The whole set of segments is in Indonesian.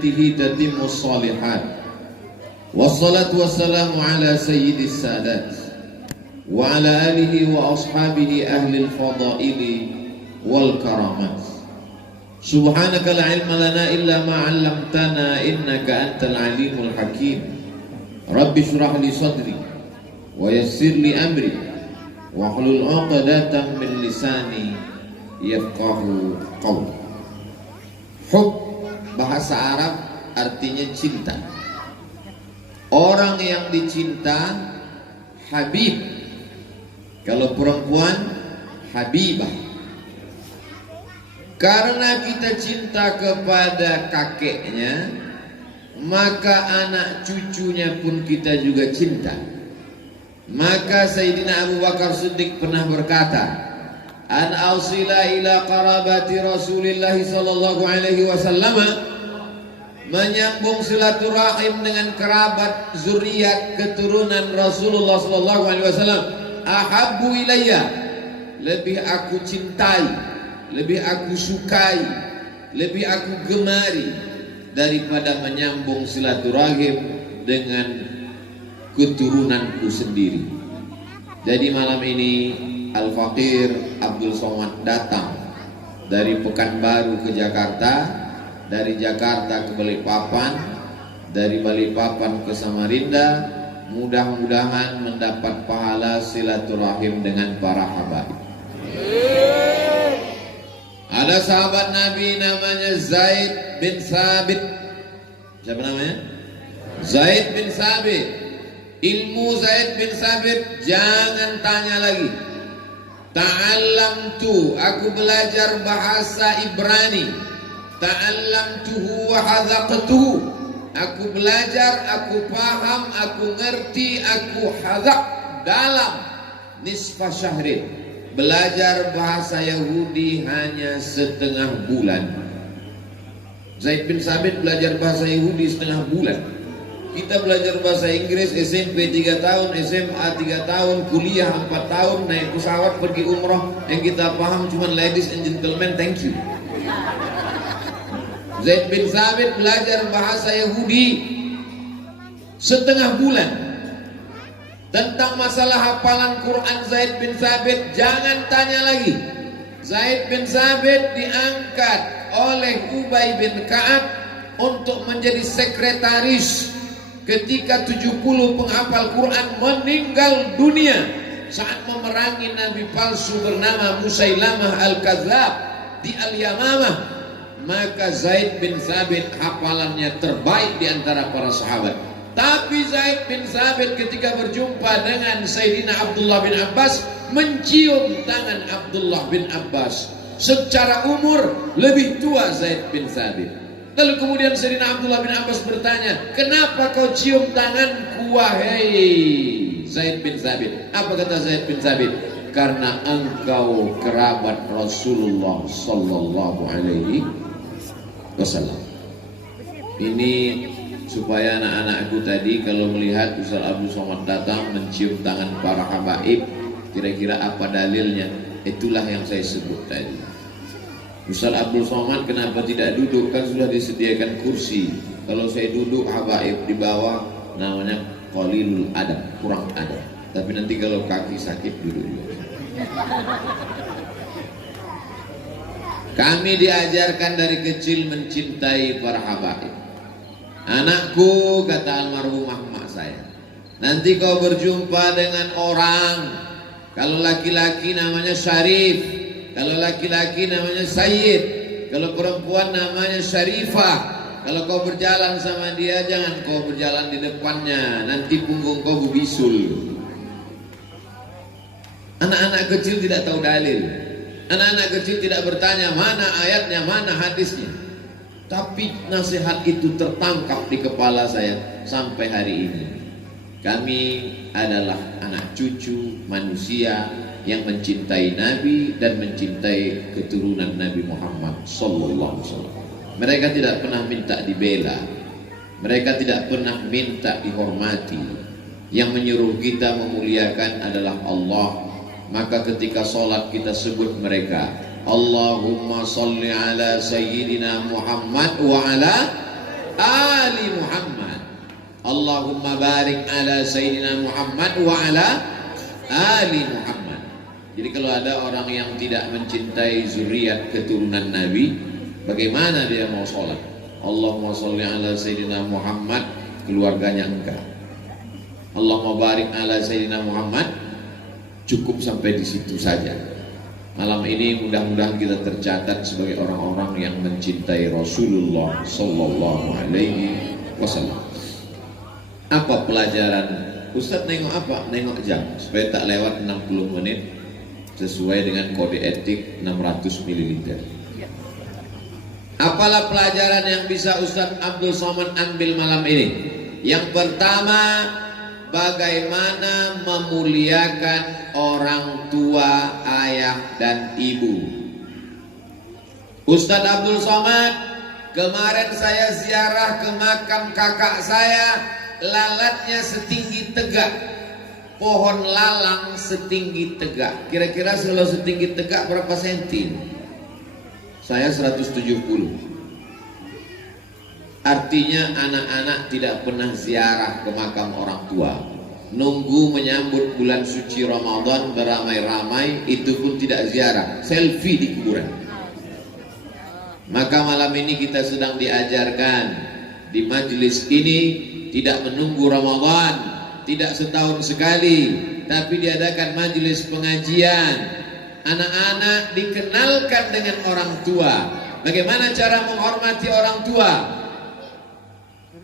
dhurriyyatihi tatimmus shalihat. Wassalatu wassalamu ala sayyidis sadat wa ala alihi wa ashabihi ahlil fadaili wal karamat. Subhanaka la ilma lana illa ma 'allamtana innaka antal alimul hakim. Rabbi shrah li sadri wa yassir li amri wa hlul 'uqdatam min lisani yafqahu qawli. Hub bahasa Arab artinya cinta. Orang yang dicinta habib. Kalau perempuan habibah. Karena kita cinta kepada kakeknya, maka anak cucunya pun kita juga cinta. Maka Sayyidina Abu Bakar Siddiq pernah berkata, an ausila ila qarabati Rasulillah sallallahu alaihi wasallam, menyambung silaturahim dengan kerabat zuriat keturunan Rasulullah sallallahu alaihi wasallam, ahabbu ilayya, lebih aku cintai, lebih aku sukai, lebih aku gemari daripada menyambung silaturahim dengan keturunanku sendiri. Jadi malam ini Al-Faqir Abdul Somad datang dari Pekanbaru ke Jakarta, dari Jakarta ke Balikpapan, dari Balikpapan ke Samarinda. Mudah-mudahan mendapat pahala silaturahim dengan para habaib. Ada sahabat Nabi namanya Zaid bin Sabit. Siapa namanya? Zaid bin Sabit. Ilmu Zaid bin Sabit jangan tanya lagi. Ta'allamtu, aku belajar bahasa Ibrani. Ta'allamtuhu wa hadzaqtuhu, aku belajar, aku paham, aku ngerti, aku hadzaq dalam nisfa syahrin. Belajar bahasa Yahudi hanya setengah bulan. Zaid bin Sabit belajar bahasa Yahudi setengah bulan. Kita belajar bahasa Inggris SMP 3 tahun, SMA 3 tahun, kuliah 4 tahun, naik pesawat pergi umroh. Yang kita paham cuma ladies and gentlemen, thank you. Zaid bin Sabit belajar bahasa Yahudi setengah bulan. Tentang masalah hafalan Quran Zaid bin Sabit jangan tanya lagi. Zaid bin Sabit diangkat oleh Ubay bin Ka'ab untuk menjadi sekretaris ketika 70 penghafal Quran meninggal dunia saat memerangi nabi palsu bernama Musailamah al-Kadzab di Al-Yamamah. Maka Zaid bin Sabit hafalannya terbaik di antara para sahabat. Tapi Zaid bin Sabit ketika berjumpa dengan Sayyidina Abdullah bin Abbas, mencium tangan Abdullah bin Abbas. Secara umur lebih tua Zaid bin Sabit. Lalu kemudian Sayyidina Abdullah bin Abbas bertanya, kenapa kau cium tanganku wahai Zaid bin Sabit? Apa kata Zaid bin Sabit? Karena engkau kerabat Rasulullah sallallahu alaihi wasallam. Ini supaya anak-anakku tadi kalau melihat Ustaz Abdul Somad datang mencium tangan para habaib, kira-kira apa dalilnya? Itulah yang saya sebut tadi. Ustaz Abdul Somad kenapa tidak duduk? Kan sudah disediakan kursi. Kalau saya duduk habaib di bawah, namanya qalilul adab, kurang adab. Tapi nanti kalau kaki sakit duduk juga. Kami diajarkan dari kecil mencintai para habaib. Anakku, kata almarhumah mak saya, nanti kau berjumpa dengan orang, kalau laki-laki namanya Syarif, kalau laki-laki namanya Sayyid, kalau perempuan namanya Syarifah. Kalau kau berjalan sama dia, jangan kau berjalan di depannya, nanti punggung kau berbisul. Anak-anak kecil tidak tahu dalil. Anak-anak kecil tidak bertanya mana ayatnya, mana hadisnya. Tapi nasihat itu tertangkap di kepala saya sampai hari ini. Kami adalah anak cucu manusia yang mencintai Nabi dan mencintai keturunan Nabi Muhammad sallallahu alaihi wasallam. Mereka tidak pernah minta dibela. Mereka tidak pernah minta dihormati. Yang menyuruh kita memuliakan adalah Allah. Maka ketika sholat kita sebut mereka, Allahumma salli ala Sayyidina Muhammad wa ala ali Muhammad. Allahumma barik ala Sayyidina Muhammad wa ala ali Muhammad. Jadi kalau ada orang yang tidak mencintai zuriat keturunan Nabi, bagaimana dia mau sholat? Allahumma sholli ala Sayyidina Muhammad, keluarganya engkau. Allahumma barik ala Sayyidina Muhammad, cukup sampai di situ saja. Malam ini mudah-mudahan kita tercatat sebagai orang-orang yang mencintai Rasulullah Sallallahu Alaihi Wasallam. Apa pelajaran? Ustadz nengok apa? Nengok jam supaya tak lewat 60 menit sesuai dengan kode etik 600 ml. Apalah pelajaran yang bisa Ustadz Abdul Somad ambil malam ini? Yang pertama, bagaimana memuliakan orang tua, ayah dan ibu. Ustadz Abdul Somad, kemarin saya ziarah ke makam kakak saya, lalatnya setinggi tegak, pohon lalang setinggi tegak. Kira-kira kalau setinggi tegak berapa senti? Saya 170. Artinya anak-anak tidak pernah ziarah ke makam orang tua. Nunggu menyambut bulan suci Ramadan beramai-ramai, itu pun tidak ziarah, selfie di kuburan. Maka malam ini kita sedang diajarkan di majelis ini tidak menunggu Ramadan, tidak setahun sekali, tapi diadakan majelis pengajian. Anak-anak dikenalkan dengan orang tua. Bagaimana cara menghormati orang tua?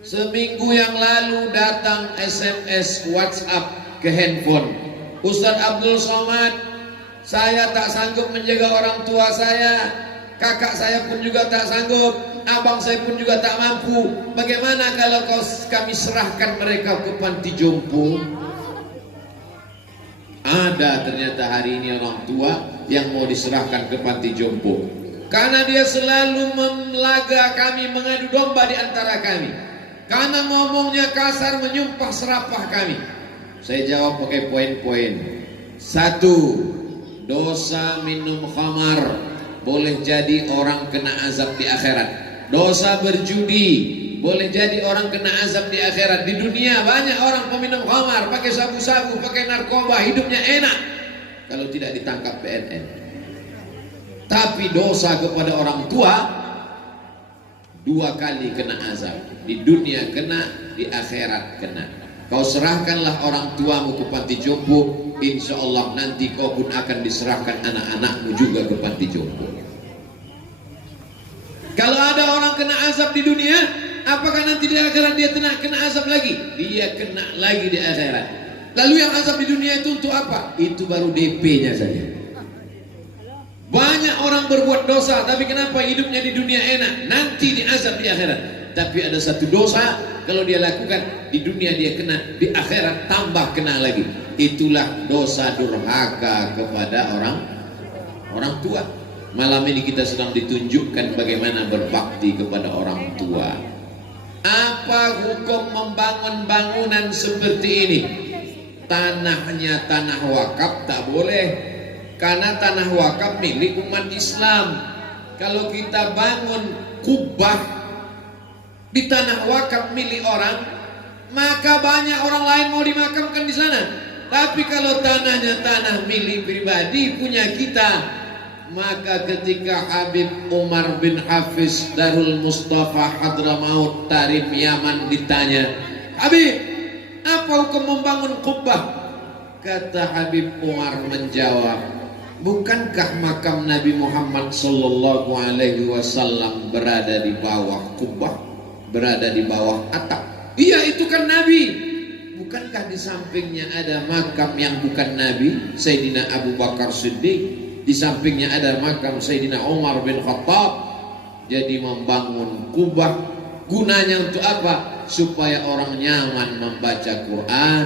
Seminggu yang lalu datang SMS WhatsApp ke handphone, Ustadz Abdul Somad, saya tak sanggup menjaga orang tua saya, kakak saya pun juga tak sanggup, abang saya pun juga tak mampu. Bagaimana kalau kami serahkan mereka ke panti jompo? Ada ternyata hari ini orang tua yang mau diserahkan ke panti jompo karena dia selalu melaga kami, mengadu domba di antara kami. Karena ngomongnya kasar, menyumpah serapah kami. Saya jawab pakai poin-poin. 1. Dosa minum khamar boleh jadi orang kena azab di akhirat. Dosa berjudi boleh jadi orang kena azab di akhirat. Di dunia banyak orang peminum khamar, pakai sabu-sabu, pakai narkoba, hidupnya enak kalau tidak ditangkap BNN. Tapi dosa kepada orang tua 2 kali kena azab. Di dunia kena, di akhirat kena. Kau serahkanlah orang tuamu ke panti jompo, insya Allah nanti kau pun akan diserahkan anak-anakmu juga ke panti jompo. Kalau ada orang kena azab di dunia, apakah nanti di akhirat dia kena azab lagi? Dia kena lagi di akhirat. Lalu yang azab di dunia itu untuk apa? Itu baru DP-nya saja. Banyak orang berbuat dosa, tapi kenapa hidupnya di dunia enak? Nanti diazab di akhirat. Tapi ada satu dosa, kalau dia lakukan di dunia dia kena, di akhirat tambah kena lagi. Itulah dosa durhaka kepada orang tua. Malam ini kita sedang ditunjukkan bagaimana berbakti kepada orang tua. Apa hukum membangun bangunan seperti ini? Tanahnya tanah wakaf tak boleh, karena tanah wakaf milik umat Islam. Kalau kita bangun kubah di tanah wakaf milik orang, maka banyak orang lain mau dimakamkan di sana. Tapi kalau tanahnya tanah milik pribadi punya kita, maka ketika Habib Umar bin Hafiz Darul Mustafa Hadramaut Tarim Yaman ditanya, Habib, apa hukum membangun kubah? Kata Habib Umar menjawab, bukankah makam Nabi Muhammad Sallallahu Alaihi Wasallam berada di bawah kubah, berada di bawah atap? Iya, itu kan Nabi. Bukankah di sampingnya ada makam yang bukan Nabi, Sayyidina Abu Bakar Siddiq? Di sampingnya ada makam Sayyidina Umar bin Khattab. Jadi membangun kubah gunanya untuk apa? Supaya orang nyaman membaca Quran,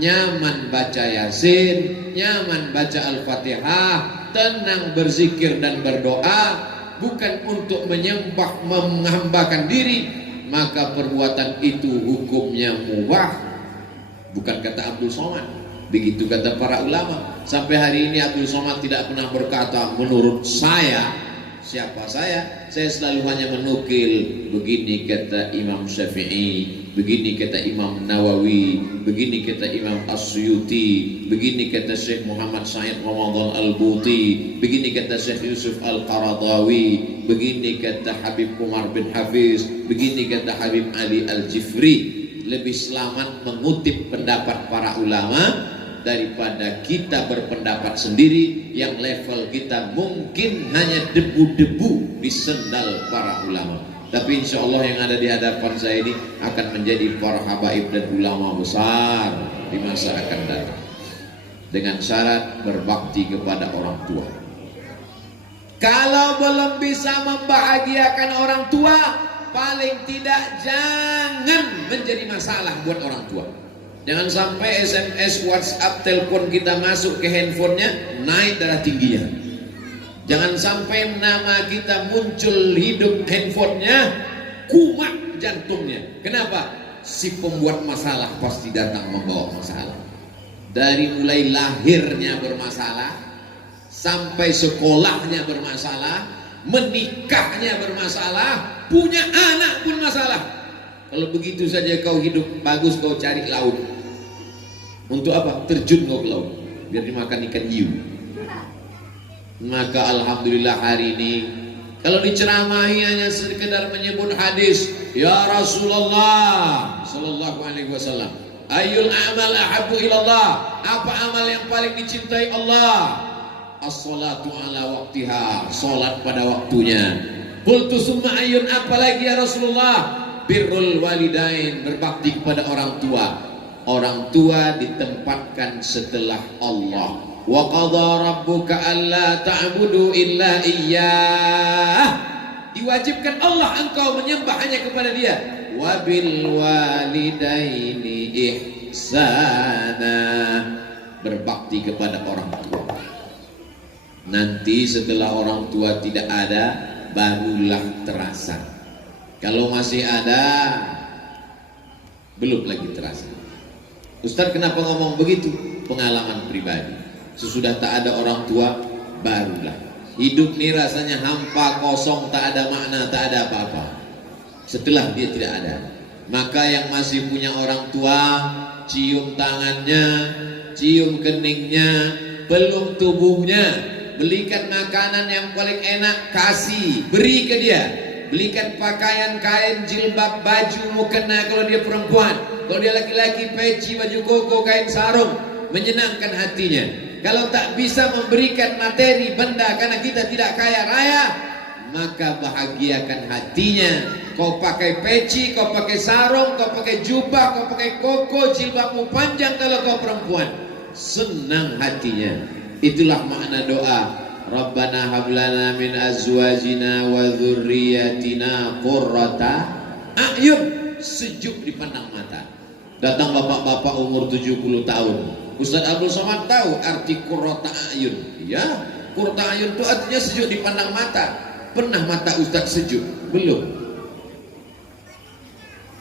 nyaman baca Yasin, nyaman baca Al-Fatihah, tenang berzikir dan berdoa, bukan untuk menyembah, menghambakan diri. Maka perbuatan itu hukumnya mubah. Bukan kata Abdul Somad, begitu kata para ulama. Sampai hari ini Abdul Somad tidak pernah berkata menurut saya Siapa saya? Saya selalu hanya menukil. Begini kata Imam Syafi'i, begini kata Imam Nawawi, begini kata Imam As-Suyuti, begini kata Syekh Muhammad Said Ramadan Al-Buti, begini kata Syekh Yusuf Al-Qaradawi, begini kata Habib Umar bin Hafiz, begini kata Habib Ali Al-Jifri. Lebih selamat mengutip pendapat para ulama daripada kita berpendapat sendiri yang level kita mungkin hanya debu-debu di sendal para ulama. Tapi insya Allah yang ada di hadapan saya ini akan menjadi para habaib dan ulama besar di masa akan datang, dengan syarat berbakti kepada orang tua. Kalau belum bisa membahagiakan orang tua, paling tidak jangan menjadi masalah buat orang tua. Jangan sampai SMS, WhatsApp, telepon kita masuk ke handphonenya naik darah tingginya. Jangan sampai nama kita muncul hidup handphonenya kumat jantungnya. Kenapa? Si pembuat masalah pasti datang membawa masalah. Dari mulai lahirnya bermasalah, sampai sekolahnya bermasalah, menikahnya bermasalah, punya anak pun masalah. Kalau begitu saja kau hidup bagus, kau cari laut. Untuk apa? Terjun kau ke laut biar dimakan ikan hiu. Maka alhamdulillah hari ini kalau diceramahi hanya sekedar menyebut hadis ya Rasulullah sallallahu alaihi wasallam, ayyul amal ahabbu ilallah, apa amal yang paling dicintai Allah? As-salatu ala waqtiha, salat pada waktunya. Qultu summa ayyun, apalagi ya Rasulullah? Birrul walidain, berbakti kepada orang tua. Orang tua ditempatkan setelah Allah. Wa qadha rabbuka alla ta'budu illa iyyah, diwajibkan Allah engkau menyembah hanya kepada Dia. Wa bil walidaini ihsana, berbakti kepada orang tua. Nanti setelah orang tua tidak ada, barulah terasa. Kalau masih ada, belum lagi terasa. Ustaz kenapa ngomong begitu? Pengalaman pribadi. Sesudah tak ada orang tua, barulah. Hidup ini rasanya hampa, kosong, tak ada makna, tak ada apa-apa. Setelah dia tidak ada. Maka yang masih punya orang tua, cium tangannya, cium keningnya, peluk tubuhnya, belikan makanan yang paling enak, kasih, beri ke dia. Belikan pakaian, kain, jilbab, baju, mukena kalau dia perempuan. Kalau dia laki-laki, peci, baju koko, kain sarung, menyenangkan hatinya. Kalau tak bisa memberikan materi, benda, karena kita tidak kaya raya, maka bahagiakan hatinya. Kau pakai peci, kau pakai sarung, kau pakai jubah, kau pakai koko, jilbabmu panjang kalau kau perempuan, senang hatinya. Itulah makna doa. Rabbana hablana min azwajina wa dzurriyyatina qurrata a'yun, sejuk dipandang mata. Datang bapak-bapak umur 70 tahun. Ustaz Abdul Somad tahu arti qurrata a'yun? Ya, qurrata a'yun itu artinya sejuk dipandang mata. Pernah mata Ustaz sejuk? Belum.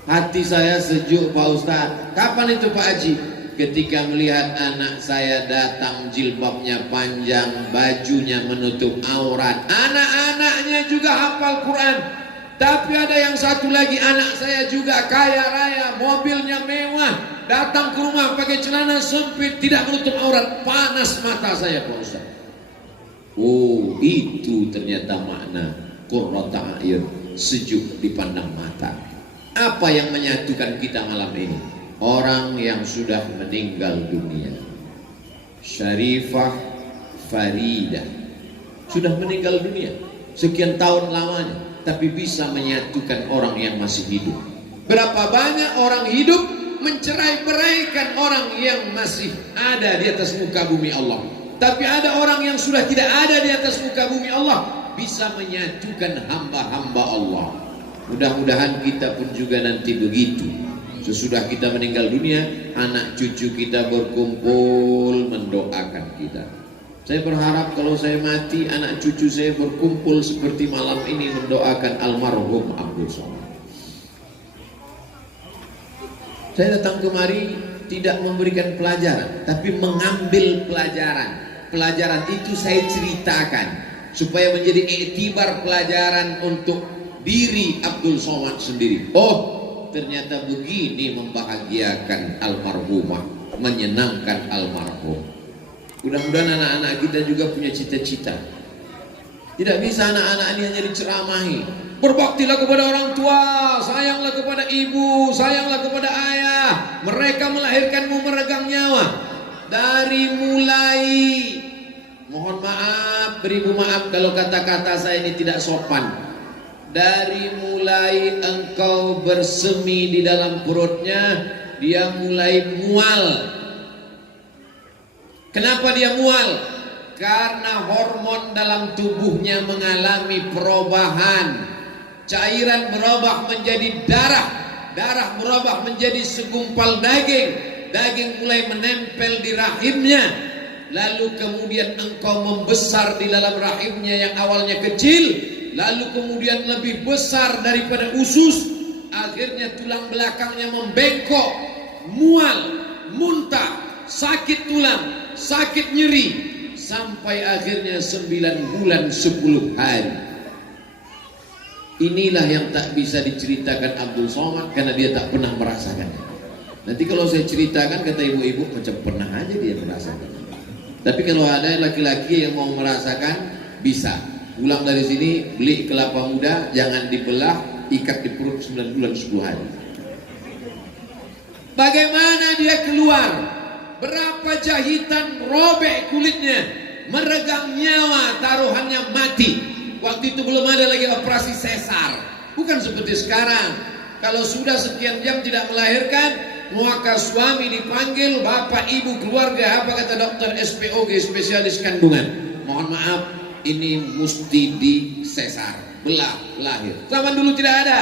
Hati saya sejuk Pak Ustaz. Kapan itu Pak Haji? Ketika melihat anak saya datang jilbabnya panjang, bajunya menutup aurat. Anak-anaknya juga hafal Quran. Tapi ada yang satu lagi, anak saya juga kaya raya, mobilnya mewah, datang ke rumah pakai celana sempit, tidak menutup aurat. Panas mata saya Pak Ustaz. Oh, itu ternyata makna qurrata a'yun, sejuk dipandang mata. Apa yang menyatukan kita malam ini? Orang yang sudah meninggal dunia. Syarifah Faridah sudah meninggal dunia sekian tahun lamanya, tapi bisa menyatukan orang yang masih hidup. Berapa banyak orang hidup mencerai-beraikan orang yang masih ada di atas muka bumi Allah. Tapi ada orang yang sudah tidak ada di atas muka bumi Allah, bisa menyatukan hamba-hamba Allah. Mudah-mudahan kita pun juga nanti begitu. Sesudah kita meninggal dunia, anak cucu kita berkumpul mendoakan kita. Saya berharap kalau saya mati, anak cucu saya berkumpul seperti malam ini mendoakan almarhum Abdul Somad. Saya datang kemari tidak memberikan pelajaran, tapi mengambil pelajaran. Pelajaran itu saya ceritakan. supaya menjadi iktibar pelajaran untuk diri Abdul Somad sendiri. Oh, ternyata begini membahagiakan almarhumah, menyenangkan almarhum. Mudah-mudahan anak-anak kita juga punya cita-cita. Tidak bisa anak-anak ini hanya diceramahi. Berbaktilah kepada orang tua, sayanglah kepada ibu, sayanglah kepada ayah. Mereka melahirkanmu meregang nyawa. Dari mulai, mohon maaf, beribu maaf kalau kata-kata saya ini tidak sopan. Dari mulai engkau bersemi di dalam perutnya, dia mulai mual. Kenapa dia mual? Karena hormon dalam tubuhnya mengalami perubahan. Cairan berubah menjadi darah, darah berubah menjadi segumpal daging, daging mulai menempel di rahimnya. Lalu kemudian engkau membesar di dalam rahimnya yang awalnya kecil, lalu kemudian lebih besar daripada usus. Akhirnya tulang belakangnya membengkok, mual, muntah, sakit tulang, sakit nyeri, sampai akhirnya 9 bulan 10 hari. Inilah yang tak bisa diceritakan Abdul Somad karena dia tak pernah merasakannya. Nanti kalau saya ceritakan, kata ibu-ibu, macam pernah aja dia merasakan. Tapi kalau ada laki-laki yang mau merasakan, bisa. Pulang dari sini, beli kelapa muda, jangan dibelah, ikat di perut 9 bulan 10 hari. Bagaimana dia keluar? Berapa jahitan robek kulitnya, meregang nyawa, taruhannya mati. Waktu itu belum ada lagi operasi sesar. Bukan seperti sekarang. Kalau sudah sekian jam tidak melahirkan, maka suami dipanggil, bapak, ibu, keluarga, apa kata dokter SPOG, spesialis kandungan. Mohon maaf, ini mesti di sesar, belah, lahir. Zaman dulu tidak ada.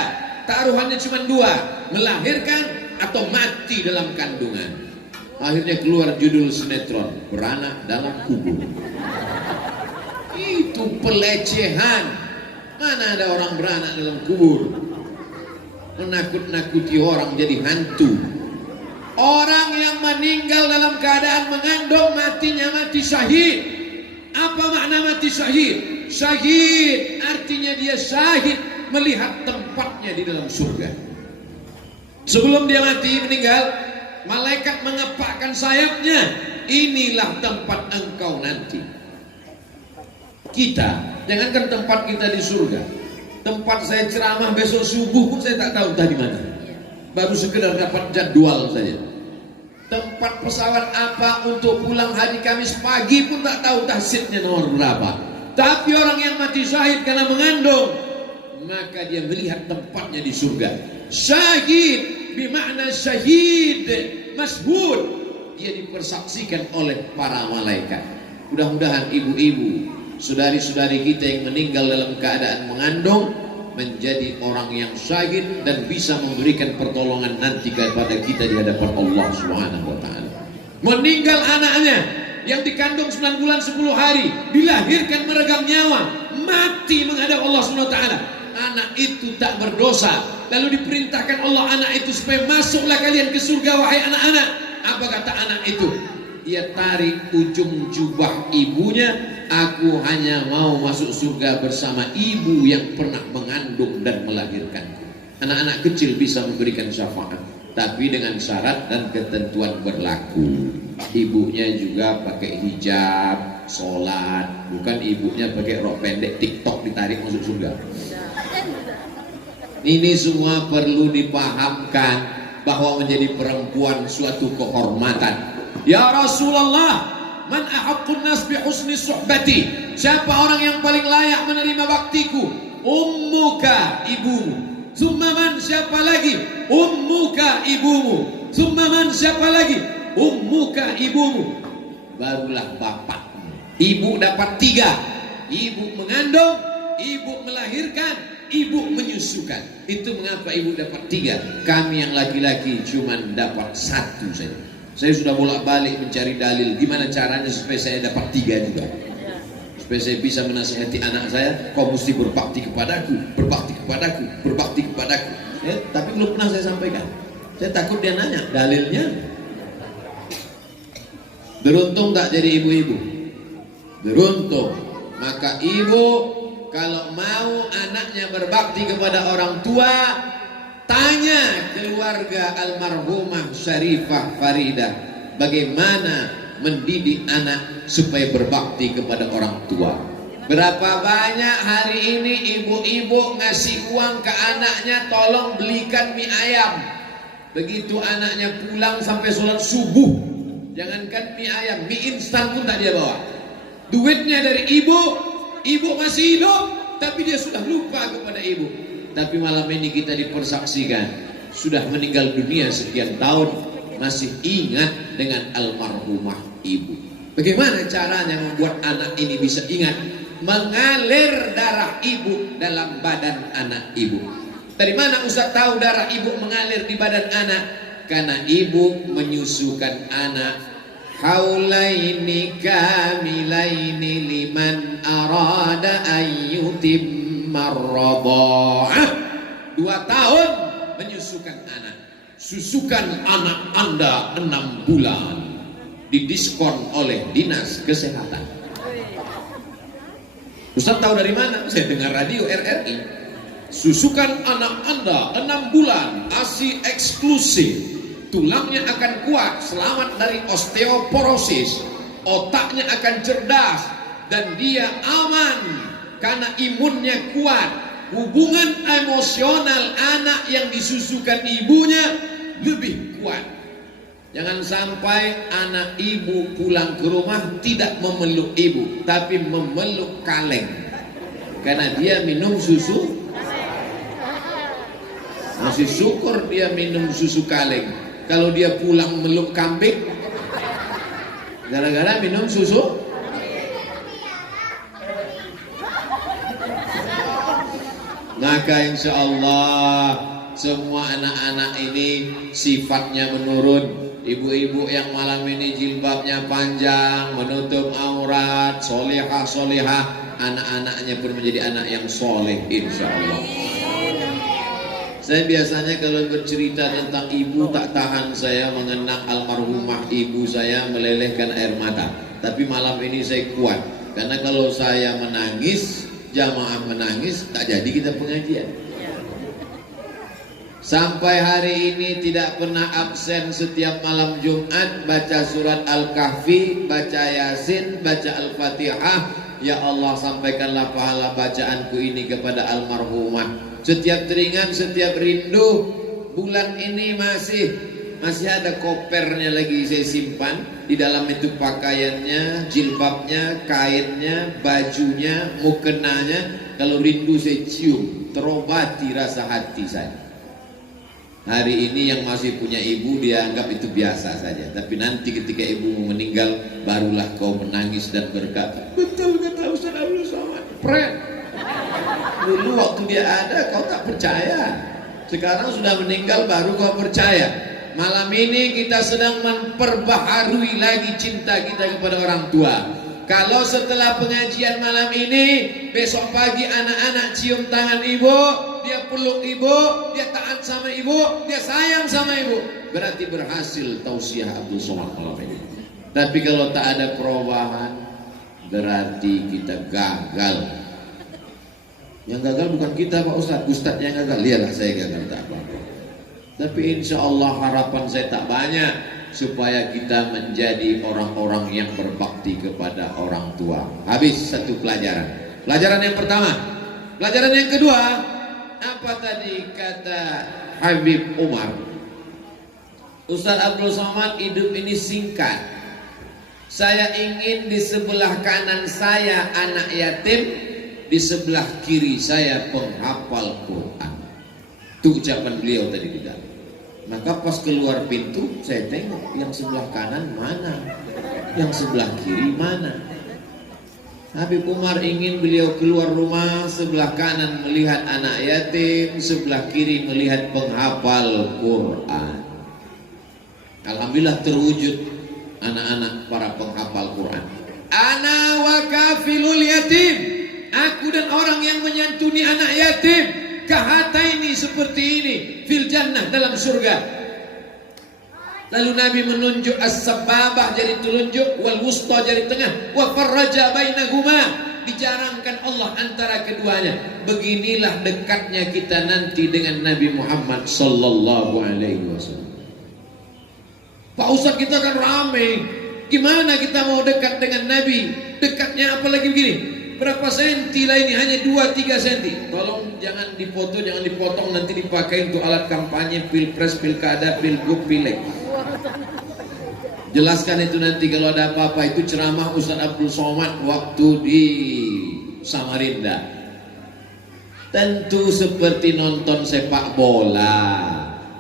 Taruhannya cuma 2, melahirkan atau mati dalam kandungan. Akhirnya keluar judul sinetron, Beranak Dalam Kubur. Itu pelecehan. Mana ada orang beranak dalam kubur? Menakut-nakuti orang jadi hantu. Orang yang meninggal dalam keadaan mengandung, matinya mati syahid. Apa makna mati syahid? Syahid artinya dia syahid melihat tempatnya di dalam surga. Sebelum dia mati meninggal, malaikat mengepakkan sayapnya. Inilah tempat engkau nanti. Kita, jangankan tempat kita di surga, tempat saya ceramah besok subuh pun saya tak tahu tadi mana. Baru sekedar dapat jadwal saja. Tempat pesawat apa untuk pulang hari Kamis pagi pun tak tahu tahsidnya nomor berapa. Tapi orang yang mati syahid karena mengandung, maka dia melihat tempatnya di surga. Syahid bermakna syahid, masyhud. Dia dipersaksikan oleh para malaikat. Mudah-mudahan ibu-ibu, saudari-saudari kita yang meninggal dalam keadaan mengandung menjadi orang yang syahid dan bisa memberikan pertolongan nanti kepada kita di hadapan Allah Subhanahu wa taala. Meninggal anaknya yang dikandung 9 bulan 10 hari, dilahirkan meregang nyawa, mati menghadap Allah Subhanahu wa taala. Anak itu tak berdosa. Lalu diperintahkan Allah anak itu supaya masuklah kalian ke surga wahai anak-anak. Apa kata anak itu? Dia tarik ujung jubah ibunya. Aku hanya mau masuk surga bersama ibu yang pernah mengandung dan melahirkanku. Anak-anak kecil bisa memberikan syafaat, tapi dengan syarat dan ketentuan berlaku. Ibunya juga pakai hijab, sholat, bukan ibunya pakai rok pendek TikTok ditarik masuk surga. Ini semua perlu dipahamkan bahwa menjadi perempuan suatu kehormatan. Ya Rasulullah, man ahaqqun nas bi husni suhbati? Siapa orang yang paling layak menerima baktiku? Ummuka, ibumu. Summa man, siapa lagi? Ummuka, ibumu. Summa man, siapa lagi? Ummuka, ibumu. Barulah bapakmu. Ibu dapat 3. Ibu mengandung, ibu melahirkan, ibu menyusukan. Itu mengapa ibu dapat 3. Kami yang laki-laki cuma dapat 1 saja. Saya sudah bolak-balik mencari dalil gimana caranya supaya saya dapat 3 juga, supaya saya bisa menasihati anak saya, kau mesti berbakti kepadaku, berbakti kepadaku, berbakti kepadaku. Tapi belum pernah saya sampaikan. Saya takut dia nanya dalilnya. Beruntung tak jadi ibu-ibu. Beruntung. Maka ibu kalau mau anaknya berbakti kepada orang tua, tanya keluarga almarhumah Syarifah Faridah bagaimana mendidik anak supaya berbakti kepada orang tua. Berapa banyak hari ini ibu-ibu ngasih uang ke anaknya, tolong belikan mie ayam. Begitu anaknya pulang sampai sholat subuh, jangankan mie ayam, mie instan pun tak dia bawa. Duitnya dari ibu, ibu masih hidup, tapi dia sudah lupa kepada ibu. Tapi malam ini kita dipersaksikan, sudah meninggal dunia sekian tahun, masih ingat dengan almarhumah ibu. Bagaimana caranya membuat anak ini bisa ingat? Mengalir darah ibu dalam badan anak ibu. Dari mana Ustaz tahu darah ibu mengalir di badan anak? Karena ibu menyusukan anak. Haulaini kamilaini liman arada ayyutimma radha'ah. 2 tahun menyusukan anak. Susukan anak Anda 6 bulan. Didiskon oleh Dinas Kesehatan. Ustaz tahu dari mana? Saya dengar radio RRI. Susukan anak Anda 6 bulan, ASI eksklusif. Tulangnya akan kuat, selamat dari osteoporosis. Otaknya akan cerdas dan dia aman karena imunnya kuat. Hubungan emosional anak yang disusukan ibunya lebih kuat. Jangan sampai anak ibu pulang ke rumah tidak memeluk ibu, tapi memeluk kaleng. Karena dia minum susu. Masih syukur dia minum susu kaleng. Kalau dia pulang meluk kambing, gara-gara minum susu. Maka insya Allah semua anak-anak ini sifatnya menurun. Ibu-ibu yang malam ini jilbabnya panjang, menutup aurat, solehah, anak-anaknya pun menjadi anak yang soleh insya Allah. Saya biasanya kalau bercerita tentang ibu tak tahan saya mengenang almarhumah ibu saya melelehkan air mata. Tapi malam ini saya kuat, karena kalau saya menangis, jamaah menangis, tak jadi kita pengajian. Sampai hari ini tidak pernah absen setiap malam Jumat baca surat Al-Kahfi, baca Yasin, baca Al-Fatihah. Ya Allah, sampaikanlah pahala bacaanku ini kepada almarhumah. Setiap teringat, setiap rindu. Bulan ini masih ada kopernya lagi saya simpan. Di dalam itu pakaiannya, jilbabnya, kainnya, bajunya, mukenanya. Kalau rindu saya cium, terobati rasa hati saya. Hari ini yang masih punya ibu dia anggap itu biasa saja. Tapi nanti ketika ibu meninggal, barulah kau menangis dan berkata, betul kata Ustaz Abdul Somad, prank. Dulu waktu dia ada kau tak percaya. Sekarang sudah meninggal baru kau percaya. Malam ini kita sedang memperbaharui lagi cinta kita kepada orang tua. Kalau setelah pengajian malam ini, besok pagi anak-anak cium tangan ibu, dia peluk ibu, dia taat sama ibu, dia sayang sama ibu, berarti berhasil tausiah Abdul Somad malam ini. Tapi kalau tak ada perubahan, berarti kita gagal. Yang gagal bukan kita Pak Ustadz, Ustadz yang gagal. Lihatlah saya gagal tak apa-apa. Tapi insya Allah harapan saya tak banyak, supaya kita menjadi orang-orang yang berbakti kepada orang tua. Habis satu pelajaran. Pelajaran yang pertama. Pelajaran yang kedua, apa tadi kata Habib Umar? Ustaz Abdul Somad, hidup ini singkat. Saya ingin di sebelah kanan saya anak yatim, di sebelah kiri saya penghafal Quran. Itu ucapan beliau tadi di dalam. Maka pas keluar pintu saya tengok yang sebelah kanan mana, yang sebelah kiri mana. Habib Umar ingin beliau keluar rumah, sebelah kanan melihat anak yatim, sebelah kiri melihat penghafal Quran. Alhamdulillah terwujud anak-anak para penghafal Quran. Ana wa kafilul yatim, aku dan orang yang menyantuni anak yatim, kahataini seperti ini fil jannah, dalam surga. Lalu Nabi menunjuk as-sababah jari telunjuk, wal wusta jari tengah, wa farraja bainahuma, dijarangkan Allah antara keduanya. Beginilah dekatnya kita nanti dengan Nabi Muhammad sallallahu alaihi wasallam. Pak Ustaz, kita kan ramai. Gimana kita mau dekat dengan Nabi? Dekatnya apalagi begini. Berapa senti lah ini? Hanya 2-3 senti. Tolong jangan dipoto, jangan dipotong, nanti dipakai untuk alat kampanye pilpres, pilkada, pilgub, pileg. Jelaskan itu nanti kalau ada apa-apa. Itu ceramah Ustaz Abdul Somad waktu di Samarinda. Tentu seperti nonton sepak bola,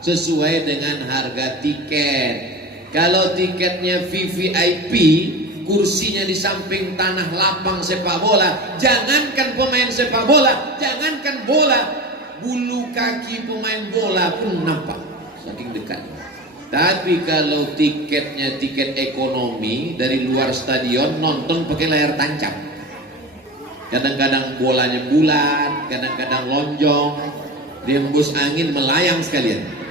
sesuai dengan harga tiket. Kalau tiketnya VVIP, kursinya di samping tanah lapang sepak bola, jangankan pemain sepak bola, jangankan bola, bulu kaki pemain bola pun nampak, saking dekat. Tapi kalau tiketnya tiket ekonomi, dari luar stadion nonton pakai layar tancap, kadang-kadang bolanya bulat, kadang-kadang lonjong, diembus angin melayang sekalian.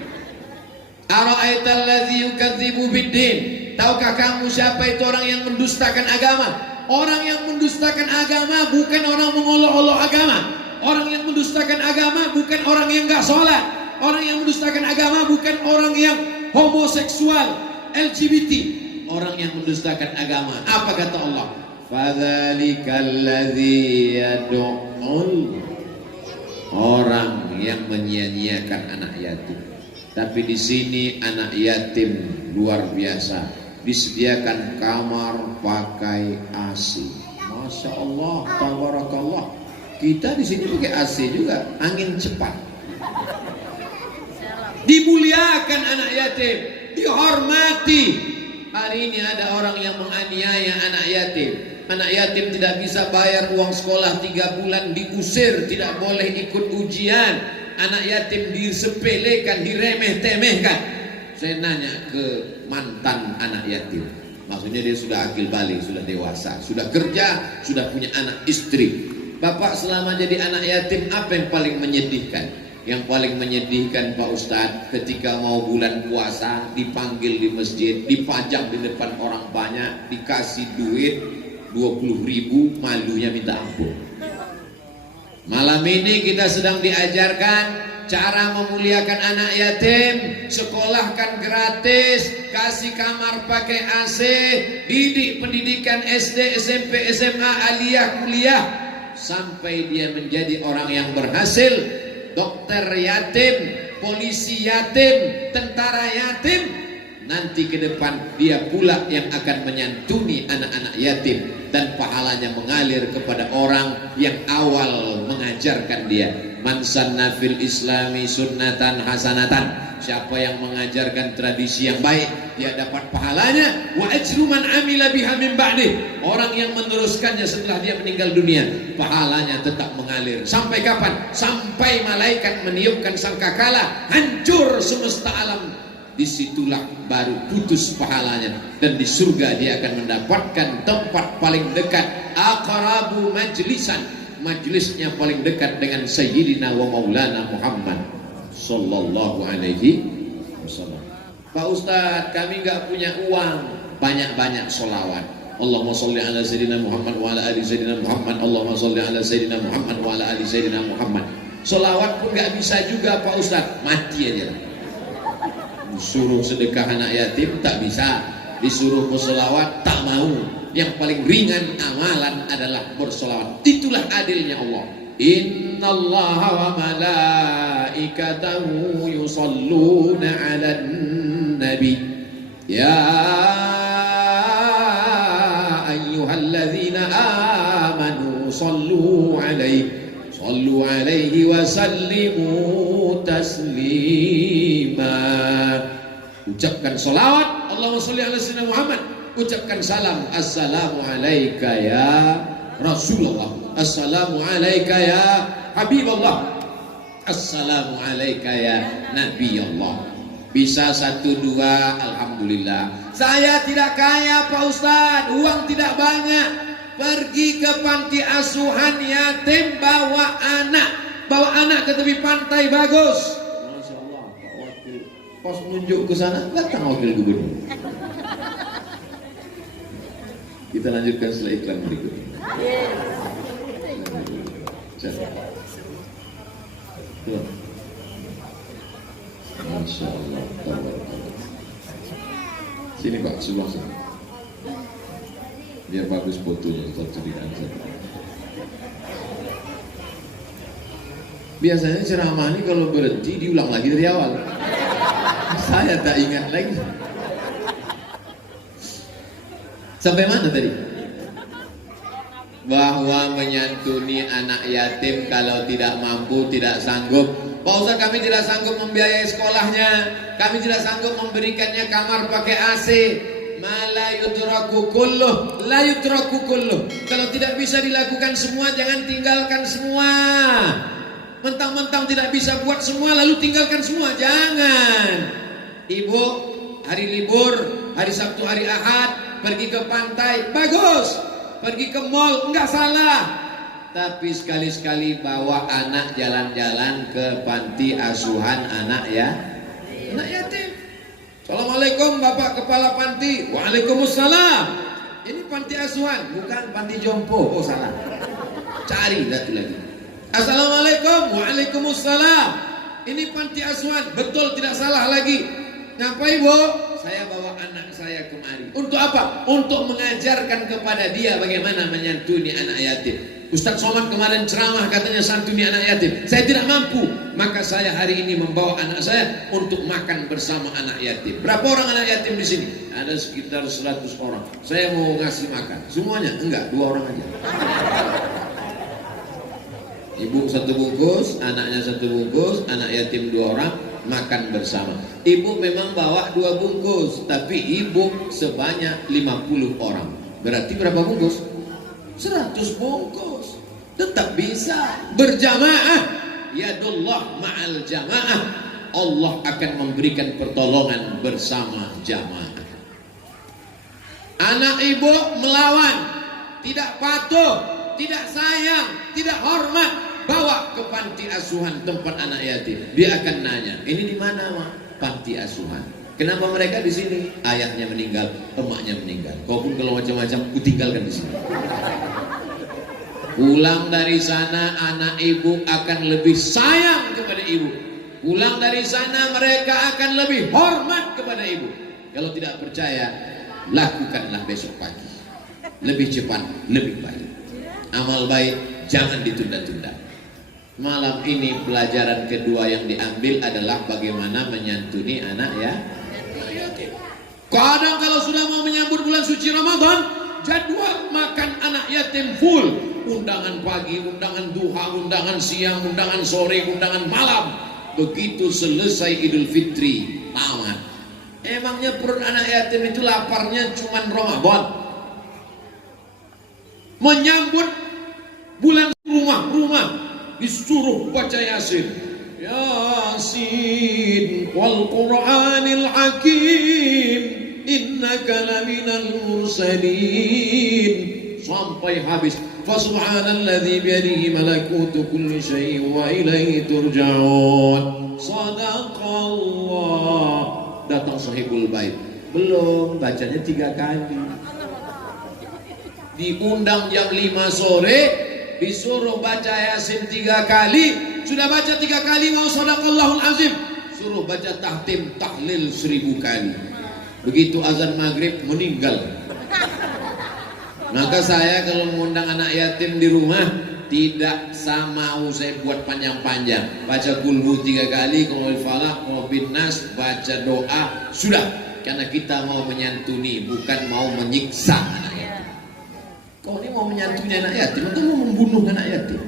Ara'aital ladzi yukadzibu biddin. Tahukah kamu siapa itu orang yang mendustakan agama? Orang yang mendustakan agama bukan orang mengolok-olok agama. Orang yang mendustakan agama bukan orang yang enggak sholat. Orang yang mendustakan agama bukan orang yang homoseksual, LGBT. Orang yang mendustakan agama, apa kata Allah? Fadzalikal ladzi yad'ul, orang yang menyia-nyiakan anak yatim. Tapi di sini anak yatim luar biasa, disediakan kamar pakai AC. Masya Allah, tabarakallah. Kita di sini pakai AC juga, angin cepat. Dimuliakan anak yatim, dihormati. Hari ini ada orang yang menganiaya anak yatim. Anak yatim tidak bisa bayar uang sekolah 3 bulan, diusir, tidak boleh ikut ujian. Anak yatim disepelekan, diremeh-temehkan. Saya nanya ke mantan anak yatim, maksudnya dia sudah akil balik, sudah dewasa, sudah kerja, sudah punya anak istri. Bapak selama jadi anak yatim apa yang paling menyedihkan? Yang paling menyedihkan Pak Ustadz, ketika mau bulan puasa dipanggil di masjid, dipajang di depan orang banyak, dikasih duit 20.000, malunya minta ampun. Malam ini kita sedang diajarkan cara memuliakan anak yatim, sekolahkan gratis, kasih kamar pakai AC, didik pendidikan SD, SMP, SMA, aliyah, kuliah, sampai dia menjadi orang yang berhasil, dokter yatim, polisi yatim, tentara yatim. Nanti ke depan dia pula yang akan menyantuni anak-anak yatim, dan pahalanya mengalir kepada orang yang awal mengajarkan dia. Man sanna fil islami sunnatan hasanatan, siapa yang mengajarkan tradisi yang baik, dia dapat pahalanya. Wa ajru man amila biha min ba'di, orang yang meneruskannya setelah dia meninggal dunia, pahalanya tetap mengalir. Sampai kapan? Sampai malaikat meniupkan sangkakala, hancur semesta alam. Disitulah baru putus pahalanya, dan di surga dia akan mendapatkan tempat paling dekat, aqrabu majlisan, majlisnya paling dekat dengan Sayyidina wa Maulana Muhammad sallallahu alaihi wasallam. Pak Ustadz, kami nggak punya uang, banyak-banyak sholawat. Allahumma sholli ala Sayyidina Muhammad wa ala ali Sayyidina Muhammad. Allahumma sholli ala Sayyidina Muhammad wa ala ali Sayyidina Muhammad. Sholawat pun nggak bisa juga Pak Ustadz, mati aja lah. Disuruh sedekah anak yatim tak bisa, disuruh bersolawat tak mau. Yang paling ringan amalan adalah bersolawat. Itulah adilnya Allah. Innallaha wa malaikatahu yusalluna 'alan nabi ya ayyuhalladzina amanu sallu 'alaihi wa sallimu taslima. Ucapkan salawat, Allahumma sholli ala sayyidina Muhammad. Ucapkan salam, assalamu alayka ya Rasulullah, assalamu alayka ya Habibullah, assalamu alayka ya Nabi Allah. Bisa 1, 2, alhamdulillah. Saya tidak kaya Pak Ustadz, uang tidak banyak. Pergi ke panti asuhan yatim, bawa anak ke tepi pantai bagus. Masya Allah, Pak Wakil pas menunjuk ke sana, datang wakil gubernur. Kita lanjutkan setelah iklan berikut. Masya Allah. Sini Pak, sebelah sini. Biar bagus fotonya, satu di kanan. Biasanya ceramah ini kalau berhenti diulang lagi dari awal. Saya tak ingat lagi. Sampai mana tadi? Bahwa menyantuni anak yatim kalau tidak mampu, tidak sanggup. Pak Ustaz, kami tidak sanggup membiayai sekolahnya, kami tidak sanggup memberikannya kamar pakai AC. Mala yutraku kulluh, la yutraku kulluh. Kalau tidak bisa dilakukan semua, jangan tinggalkan semua. Mentang-mentang tidak bisa buat semua lalu tinggalkan semua, jangan. Ibu hari libur, hari Sabtu, hari Ahad pergi ke pantai, bagus. Pergi ke mall, enggak salah. Tapi sekali-sekali bawa anak jalan-jalan ke panti asuhan anak yatim. Assalamualaikum Bapak Kepala Panti. Waalaikumsalam. Ini panti asuhan, bukan panti jompo. Oh salah. Cari satu lagi. Assalamualaikum. Waalaikumsalam. Ini panti asuhan, betul, tidak salah lagi. Ngapain Bu? Saya bawa anak saya kemari. Untuk apa? Untuk mengajarkan kepada dia bagaimana menyantuni anak yatim. Ustaz Somad kemarin ceramah katanya santuni anak yatim. Saya tidak mampu, maka saya hari ini membawa anak saya untuk makan bersama anak yatim. Berapa orang anak yatim di sini? Ada sekitar 100 orang. Saya mau ngasih makan. Semuanya? Enggak, 2 orang aja. Ibu 1 bungkus, anaknya 1 bungkus, anak yatim 2 orang. Makan bersama. Ibu memang bawa 2 bungkus, tapi ibu sebanyak 50 orang. Berarti berapa bungkus? 100 bungkus. Tetap bisa berjamaah. Yadullah ma'al jamaah. Allah akan memberikan pertolongan bersama jamaah. Anak ibu melawan, tidak patuh, tidak sayang, tidak hormat, bawa ke panti asuhan tempat anak yatim. Dia akan nanya, ini di mana Mak? Panti asuhan. Kenapa mereka di sini? Ayahnya meninggal, emaknya meninggal. Kau pun kalau macam-macam, ku tinggalkan di sini. Pulang dari sana, anak ibu akan lebih sayang kepada ibu. Pulang dari sana, mereka akan lebih hormat kepada ibu. Kalau tidak percaya, lakukanlah besok pagi. Lebih cepat, lebih baik. Amal baik jangan ditunda-tunda. Malam ini pelajaran kedua yang diambil adalah bagaimana menyantuni anak yatim. Kadang kalau sudah mau menyambut bulan suci Ramadan, jadwal makan anak yatim full. Undangan pagi, undangan duha, undangan siang, undangan sore, undangan malam. Begitu selesai Idul Fitri, tamat. Emangnya perut anak yatim itu laparnya cuman Ramadan? Menyambut bulan rumah-rumah disuruh baca Yasin. Yasin wal Qur'anil Hakim innaka laminal mursalin sampai habis. Fa subhanalladzi biyadihi malakutu kulli syai'in wa ilaihi turja'un. Sadaqallah. Datang sahibul bait. Belum, bacanya 3 kali. Diundang jam 5 sore, disuruh baca Yasin 3 kali. Sudah baca 3 kali, mau sadaqallahul azim, suruh baca tahtim tahlil 1000 kali. Begitu azan maghrib meninggal. Maka saya kalau mengundang anak yatim di rumah, tidak mau saya buat panjang-panjang. Baca kulhu 3 kali, qul falaq, qul bin nas, baca doa, sudah. Karena kita mau menyantuni, bukan mau menyiksa anak yatim. Kau ini mau menyantuni anak yatim atau mau membunuh anak yatim?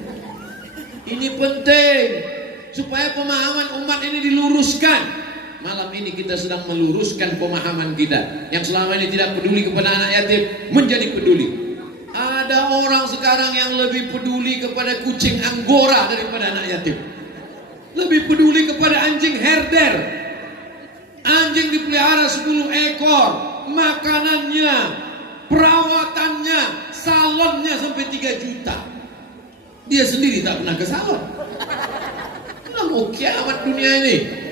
Ini penting supaya pemahaman umat ini diluruskan. Malam ini kita sedang meluruskan pemahaman kita yang selama ini tidak peduli kepada anak yatim menjadi peduli. Ada orang sekarang yang lebih peduli kepada kucing Anggora daripada anak yatim. Lebih peduli kepada anjing herder. Anjing dipelihara 10 ekor, makanannya, perawatannya, salonnya sampai 3 juta. Dia sendiri tak pernah ke salon. Mau kiamat dunia ini.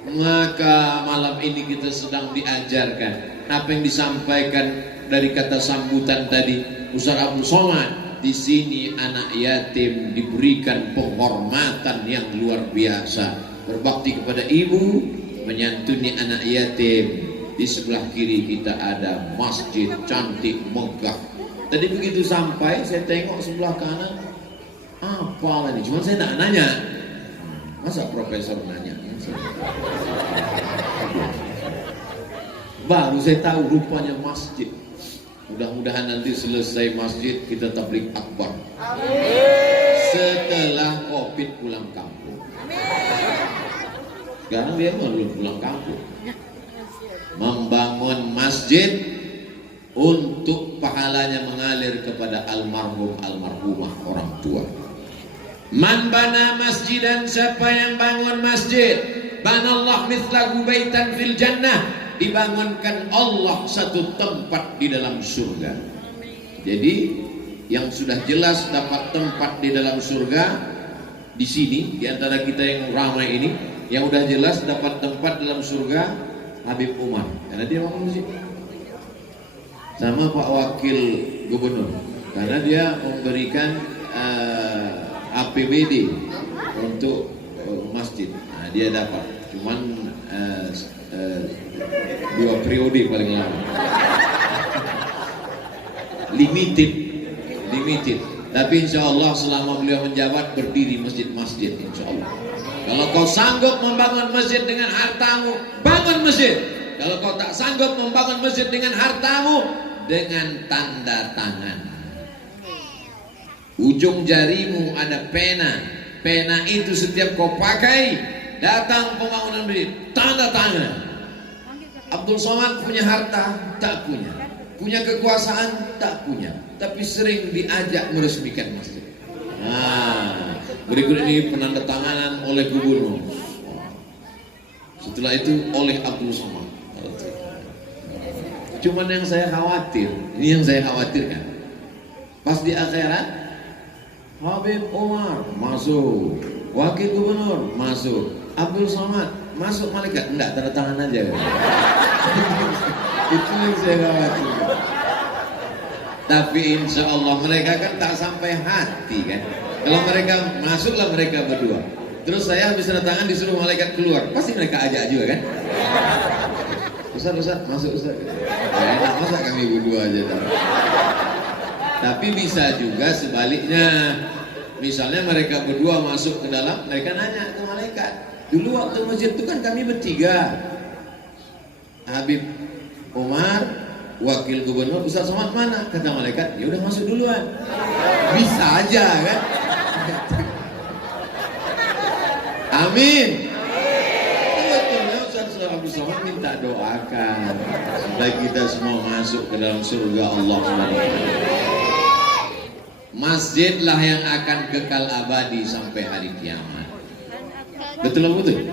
Maka malam ini kita sedang diajarkan apa yang disampaikan dari kata sambutan tadi Ustaz Abdul Somad. di sini anak yatim diberikan penghormatan yang luar biasa. Berbakti kepada ibu, menyantuni anak yatim. Di sebelah kiri kita ada masjid cantik megah. Tadi begitu sampai saya tengok sebelah kanan, apa ini? Cuma saya nak nanya, masa profesor nanya? Baru saya tahu rupanya masjid. Mudah-mudahan nanti selesai masjid kita tabligh akbar. Setelah Covid pulang kampung. Sekarang dia belum pulang kampung. Membangun masjid untuk pahalanya mengalir kepada almarhum almarhumah orang tua. Man bana masjidan, siapa yang bangun masjid, banallah mithlahu baitan fil jannah, dibangunkan Allah satu tempat di dalam surga. Jadi yang sudah jelas dapat tempat di dalam surga di sini, di antara kita yang ramai ini, yang udah jelas dapat tempat dalam surga Habib Umar, karena dia bangun masjid. Sama Pak Wakil Gubernur, karena dia memberikan APBD untuk masjid. Nah, dia dapat, cuman 2 periode paling lama. Limited. Tapi insya Allah selama beliau menjabat berdiri masjid-masjid insya Allah. Kalau kau sanggup membangun masjid dengan hartamu, bangun masjid. Kalau kau tak sanggup membangun masjid dengan hartamu, dengan tanda tangan. Ujung jarimu ada pena. Pena itu setiap kau pakai, datang pembangunan masjid, tanda tangan. Abdul Somad punya harta? Tak punya. Punya kekuasaan? Tak punya. Tapi sering diajak meresmikan masjid. Nah, berikut ini penandatanganan oleh gubernur. Setelah itu oleh Abdul Somad. Cuman yang saya khawatir, ini yang saya khawatirkan. Pas di akhirat, Habib Umar masuk, Wakil Gubernur masuk, Abdul Somad masuk, malaikat enggak, tanda tangan aja. Itu yang saya khawatir. Tapi insya Allah mereka kan tak sampai hati kan. Kalau mereka masuklah mereka berdua, terus saya habis tanda tangan disuruh malaikat keluar, pasti mereka ajak juga kan. Ustaz masuk Ustaz. Ya, enak masa kami berdua aja. Tapi bisa juga sebaliknya. Misalnya mereka berdua masuk ke dalam, mereka nanya ke malaikat. Dulu waktu masjid itu kan kami bertiga, Habib Umar, Wakil Gubernur, Ustaz Somad mana? Kata malaikat, ya udah masuk duluan. Bisa aja kan? Amin. Betulnya Ustaz Abdul Somad minta doakan supaya kita semua masuk ke dalam surga Allah SWT. Masjidlah yang akan kekal abadi sampai hari kiamat. Betul atau betul?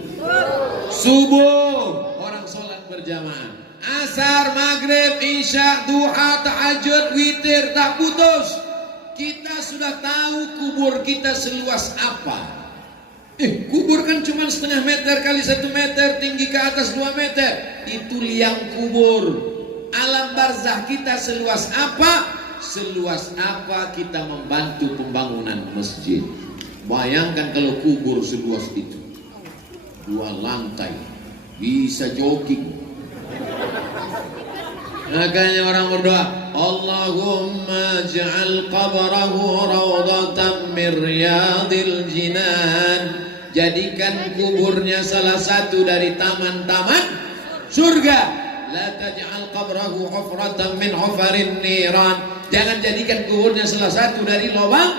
Subuh orang sholat berjamaah, asar, maghrib, isya, duha, tahajud, witir, tak putus. Kita sudah tahu kubur kita seluas apa. Kubur kan cuma setengah meter kali 1 meter, tinggi ke atas 2 meter. Itu liang kubur. Alam barzah kita seluas apa? Seluas apa kita membantu pembangunan masjid. Bayangkan kalau kubur seluas itu, 2 lantai, bisa jogging. Makanya orang berdoa, Allahumma ja'al qabrahu rawdatan min riyadil jinan. Jadikan kuburnya salah satu dari taman-taman surga. La taj'al qabrahu hufratan min hufarin niran. Jangan jadikan kuburnya salah satu dari lubang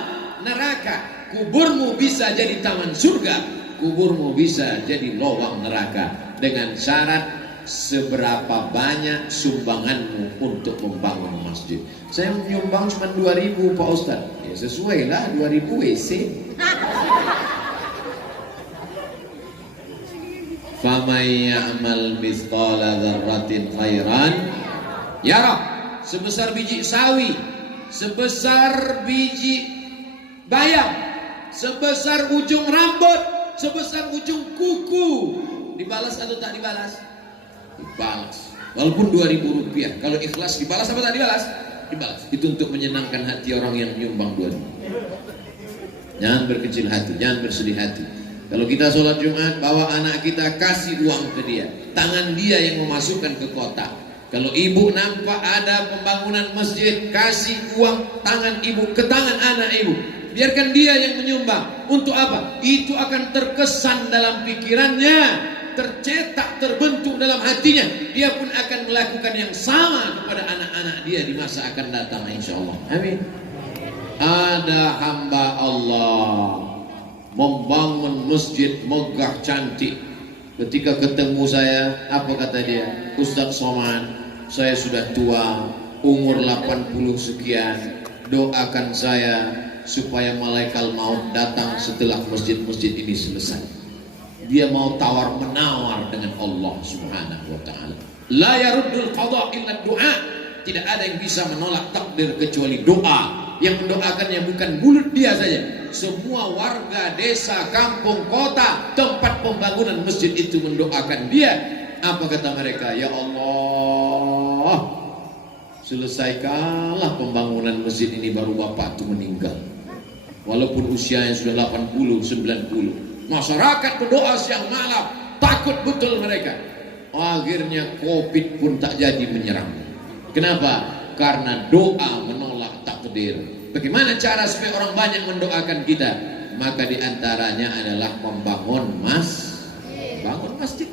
neraka. Kuburmu bisa jadi taman surga, kuburmu bisa jadi lubang neraka, dengan syarat seberapa banyak sumbanganmu untuk membangun masjid. Saya menyumbang cuma 2.000 Pak Ustaz. Ya sesuai lah, 2.000 WC. Faman ya'mal mithqala dzarratin khairan yarah. Sebesar biji sawi, sebesar biji bayam, sebesar ujung rambut, sebesar ujung kuku, dibalas atau tak dibalas? Dibalas. Walaupun 2.000 rupiah, kalau ikhlas dibalas apa tak dibalas? dibalas. Itu untuk menyenangkan hati orang yang menyumbang 2.000. Jangan berkecil hati, jangan bersedih hati. Kalau kita sholat Jumat, bawa anak kita, kasih uang ke dia. Tangan dia yang memasukkan ke kotak. Kalau ibu nampak ada pembangunan masjid, kasih uang tangan ibu ke tangan anak ibu. Biarkan dia yang menyumbang. Untuk apa? Itu akan terkesan dalam pikirannya, tercetak, terbentuk dalam hatinya. Dia pun akan melakukan yang sama kepada anak-anak dia di masa akan datang, insya Allah. Amin. Ada hamba Allah membangun masjid megah cantik. Ketika ketemu saya, apa kata dia? Ustaz Somad, saya sudah tua, umur 80 sekian. Doakan saya supaya malaikat maut datang setelah masjid-masjid ini selesai. Dia mau tawar menawar dengan Allah Subhanahu wa taala. La yaruddul qada illa du'a. Tidak ada yang bisa menolak takdir kecuali doa. Yang mendoakannya bukan mulut dia saja. Semua warga desa, kampung, kota, tempat pembangunan masjid itu mendoakan dia. Apa kata mereka? Ya Allah, selesaikanlah pembangunan masjid ini, baru bapak itu meninggal. Walaupun usianya sudah 80, 90. Masyarakat berdoa siang malam, takut betul mereka. Akhirnya Covid pun tak jadi menyerang. Kenapa? Karena doa menolak takdir. Bagaimana cara supaya orang banyak mendoakan kita? Maka diantaranya adalah membangun bangun masjid.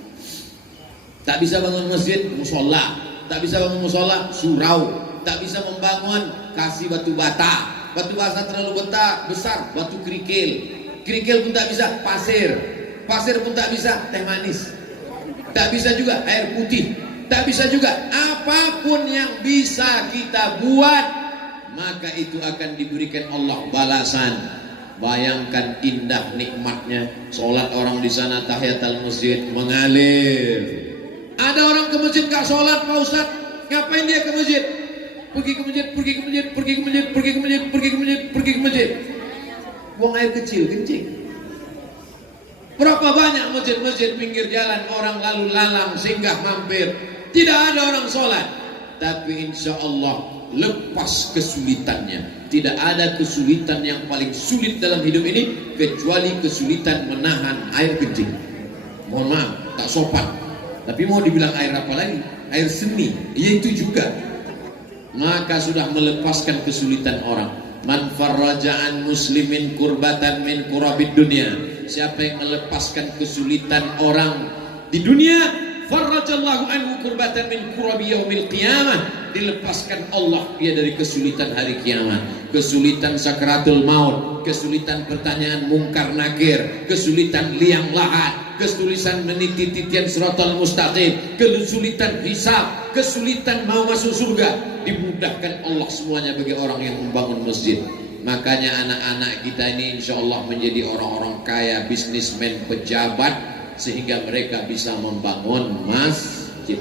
Tak bisa bangun masjid, musola. Tak bisa bangun musola, surau. Tak bisa membangun, kasih batu bata. Batu bata terlalu besar, batu kerikil. Kerikil pun tak bisa, pasir. Pasir pun tak bisa, teh manis. Tak bisa juga air putih. Tak bisa juga apapun yang bisa kita buat, maka itu akan diberikan Allah balasan. Bayangkan indah nikmatnya sholat orang di sana, tahiyatul masjid mengalir. Ada orang ke masjid gak sholat, Pak Ustaz. Ngapain dia ke masjid? Pergi ke masjid, pergi ke masjid, pergi ke masjid, pergi ke masjid, pergi ke masjid, pergi ke masjid. Buang air kecil, kencing. Berapa banyak masjid-masjid pinggir jalan orang lalu lalang singgah mampir, tidak ada orang sholat. Tapi insya Allah lepas kesulitannya. Tidak ada kesulitan yang paling sulit dalam hidup ini kecuali kesulitan menahan air kencing. Mohon maaf, tak sopan. Tapi mau dibilang air apa lagi? Air seni, ya itu juga. Maka sudah melepaskan kesulitan orang. Man farraja'an muslimin kurbatan min kurabid dunia. Siapa yang melepaskan kesulitan orang di dunia, farrajallahu anhu kurbatan min kurabi yaumil qiyamah. Dilepaskan Allah dia dari kesulitan hari kiamat, kesulitan sakaratul maut, kesulitan pertanyaan mungkar nakir, kesulitan liang lahat, kesulitan meniti titian siratal mustaqim, kesulitan hisab, kesulitan mau masuk surga. Dimudahkan Allah semuanya bagi orang yang membangun masjid. Makanya anak-anak kita ini insya Allah menjadi orang-orang kaya, bisnismen, pejabat, sehingga mereka bisa membangun masjid.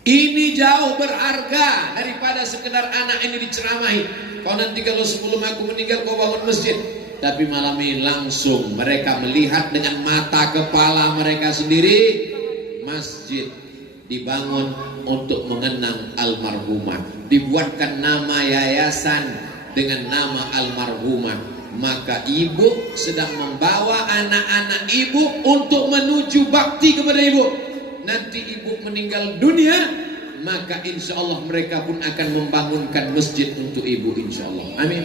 Ini jauh berharga daripada sekedar anak ini diceramahi. Kau nanti kalau sebelum aku meninggal kau bangun masjid. Tapi malam ini langsung mereka melihat dengan mata kepala mereka sendiri. Masjid dibangun untuk mengenang almarhumah. Dibuatkan nama yayasan dengan nama almarhumah. Maka ibu sedang membawa anak-anak ibu untuk menuju bakti kepada ibu. Nanti ibu meninggal dunia, maka insya Allah mereka pun akan membangunkan masjid untuk ibu, insya Allah. Amin.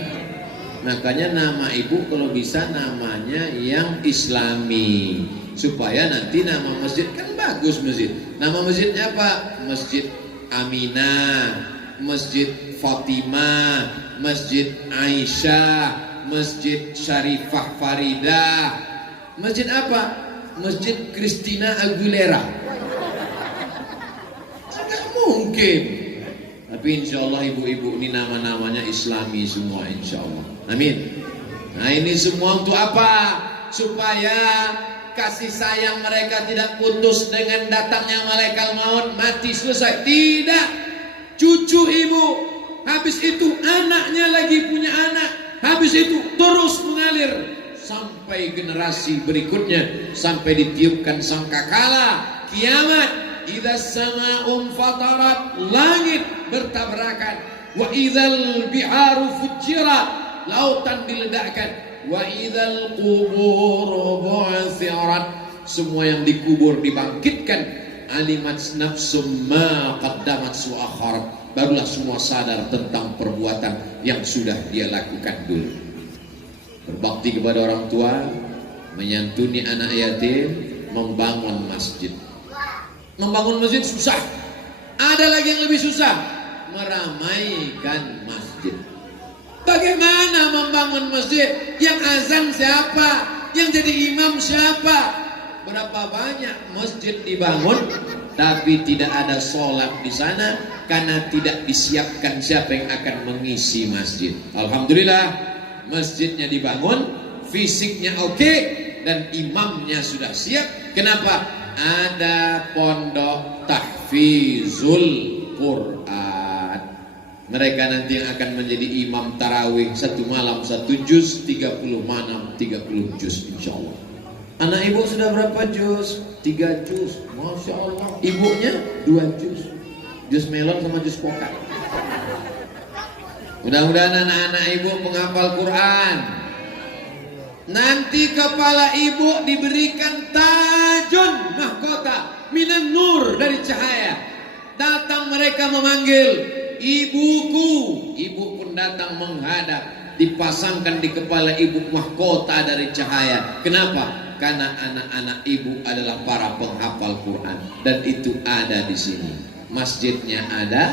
Makanya nama ibu kalau bisa namanya yang Islami, supaya nanti nama masjid kan bagus masjid. Nama masjidnya apa? Masjid Aminah, Masjid Fatimah, Masjid Aisyah, Masjid Syarifah Faridah. Masjid apa? Masjid Christina Aguilera. Mungkin, tapi insya Allah ibu-ibu ini nama-namanya Islami semua, insya Allah. Amin. Nah ini semua untuk apa? Supaya kasih sayang mereka tidak putus dengan datangnya malaikat maut, mati selesai. Tidak, cucu ibu, habis itu anaknya lagi punya anak, habis itu terus mengalir sampai generasi berikutnya, sampai ditiupkan sangkakala kiamat. Idza sama'un fatarat, langit bertabrakan, Wa idzal biharu fujirat, lautan diledakkan. Wa idzal qubur bu'thirat, semua yang dikubur dibangkitkan. Alimat nafsum ma qaddamat wa akharat, barulah semua sadar tentang perbuatan yang sudah dia lakukan dulu. Berbakti kepada orang tua, menyantuni anak yatim, membangun masjid. Membangun masjid susah. Ada lagi yang lebih susah, meramaikan masjid. Bagaimana membangun masjid? Yang azan siapa? Yang jadi imam siapa? Berapa banyak masjid dibangun tapi tidak ada sholat di sana karena tidak disiapkan siapa yang akan mengisi masjid. Alhamdulillah masjidnya dibangun, fisiknya oke, dan imamnya sudah siap. Kenapa? Ada pondok tahfizul Quran. Mereka nanti yang akan menjadi imam tarawih 1 malam 1 juz, 30 malam 30 juz insyaallah. Anak ibu sudah berapa juz? 3 juz. Masya Allah. Ibunya 2 juz. Juz melon sama juz pokal. Mudah-mudahan anak-anak ibu menghafal Quran. Nanti kepala ibu diberikan tajun mahkota minan nur, dari cahaya. Datang mereka memanggil, ibuku. Ibu pun datang menghadap. Dipasangkan di kepala ibu mahkota dari cahaya. Kenapa? Karena anak-anak ibu adalah para penghafal Quran, dan itu ada di sini. Masjidnya ada,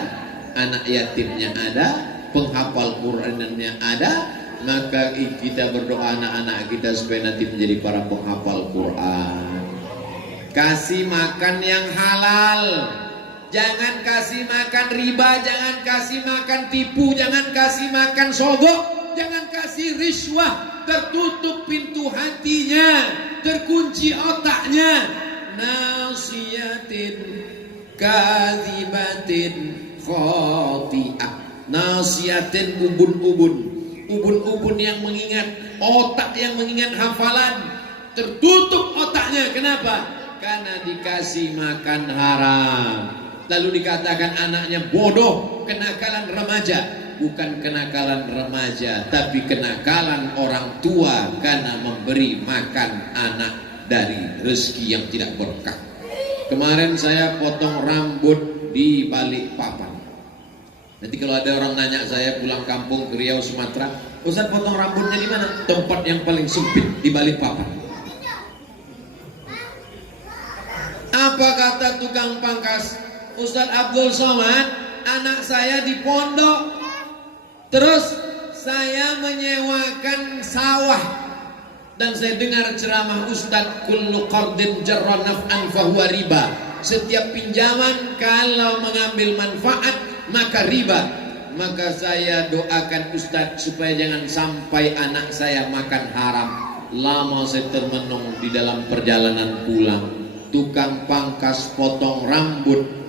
anak yatimnya ada, penghafal Qurannya ada. Maka kita berdoa anak-anak kita supaya nanti menjadi para penghafal Quran. Kasih makan yang halal, jangan kasih makan riba, jangan kasih makan tipu, jangan kasih makan sogok, jangan kasih riswah. Tertutup pintu hatinya, terkunci otaknya. Nasiyatin kadzibatin khati'ah. Nasiyatin ubun-ubun yang mengingat, otak yang mengingat hafalan, tertutup otaknya. Kenapa? Karena dikasih makan haram. Lalu dikatakan anaknya bodoh, kenakalan remaja. Bukan kenakalan remaja, tapi kenakalan orang tua karena memberi makan anak dari rezeki yang tidak berkah. Kemarin saya potong rambut di Balikpapan. Nanti kalau ada orang nanya saya pulang kampung ke Riau, Sumatera, Ustaz potong rambutnya di mana? Tempat yang paling sempit di Balikpapan. Apa kata tukang pangkas? Ustaz Abdul Somad, anak saya di pondok. Terus saya menyewakan sawah, dan saya dengar ceramah Ustadz, kullu qardin jarra naf'an fahuwa riba. Setiap pinjaman kalau mengambil manfaat maka riba. Maka saya doakan Ustadz supaya jangan sampai anak saya makan haram. Lama saya termenung di dalam perjalanan pulang. Tukang pangkas potong rambut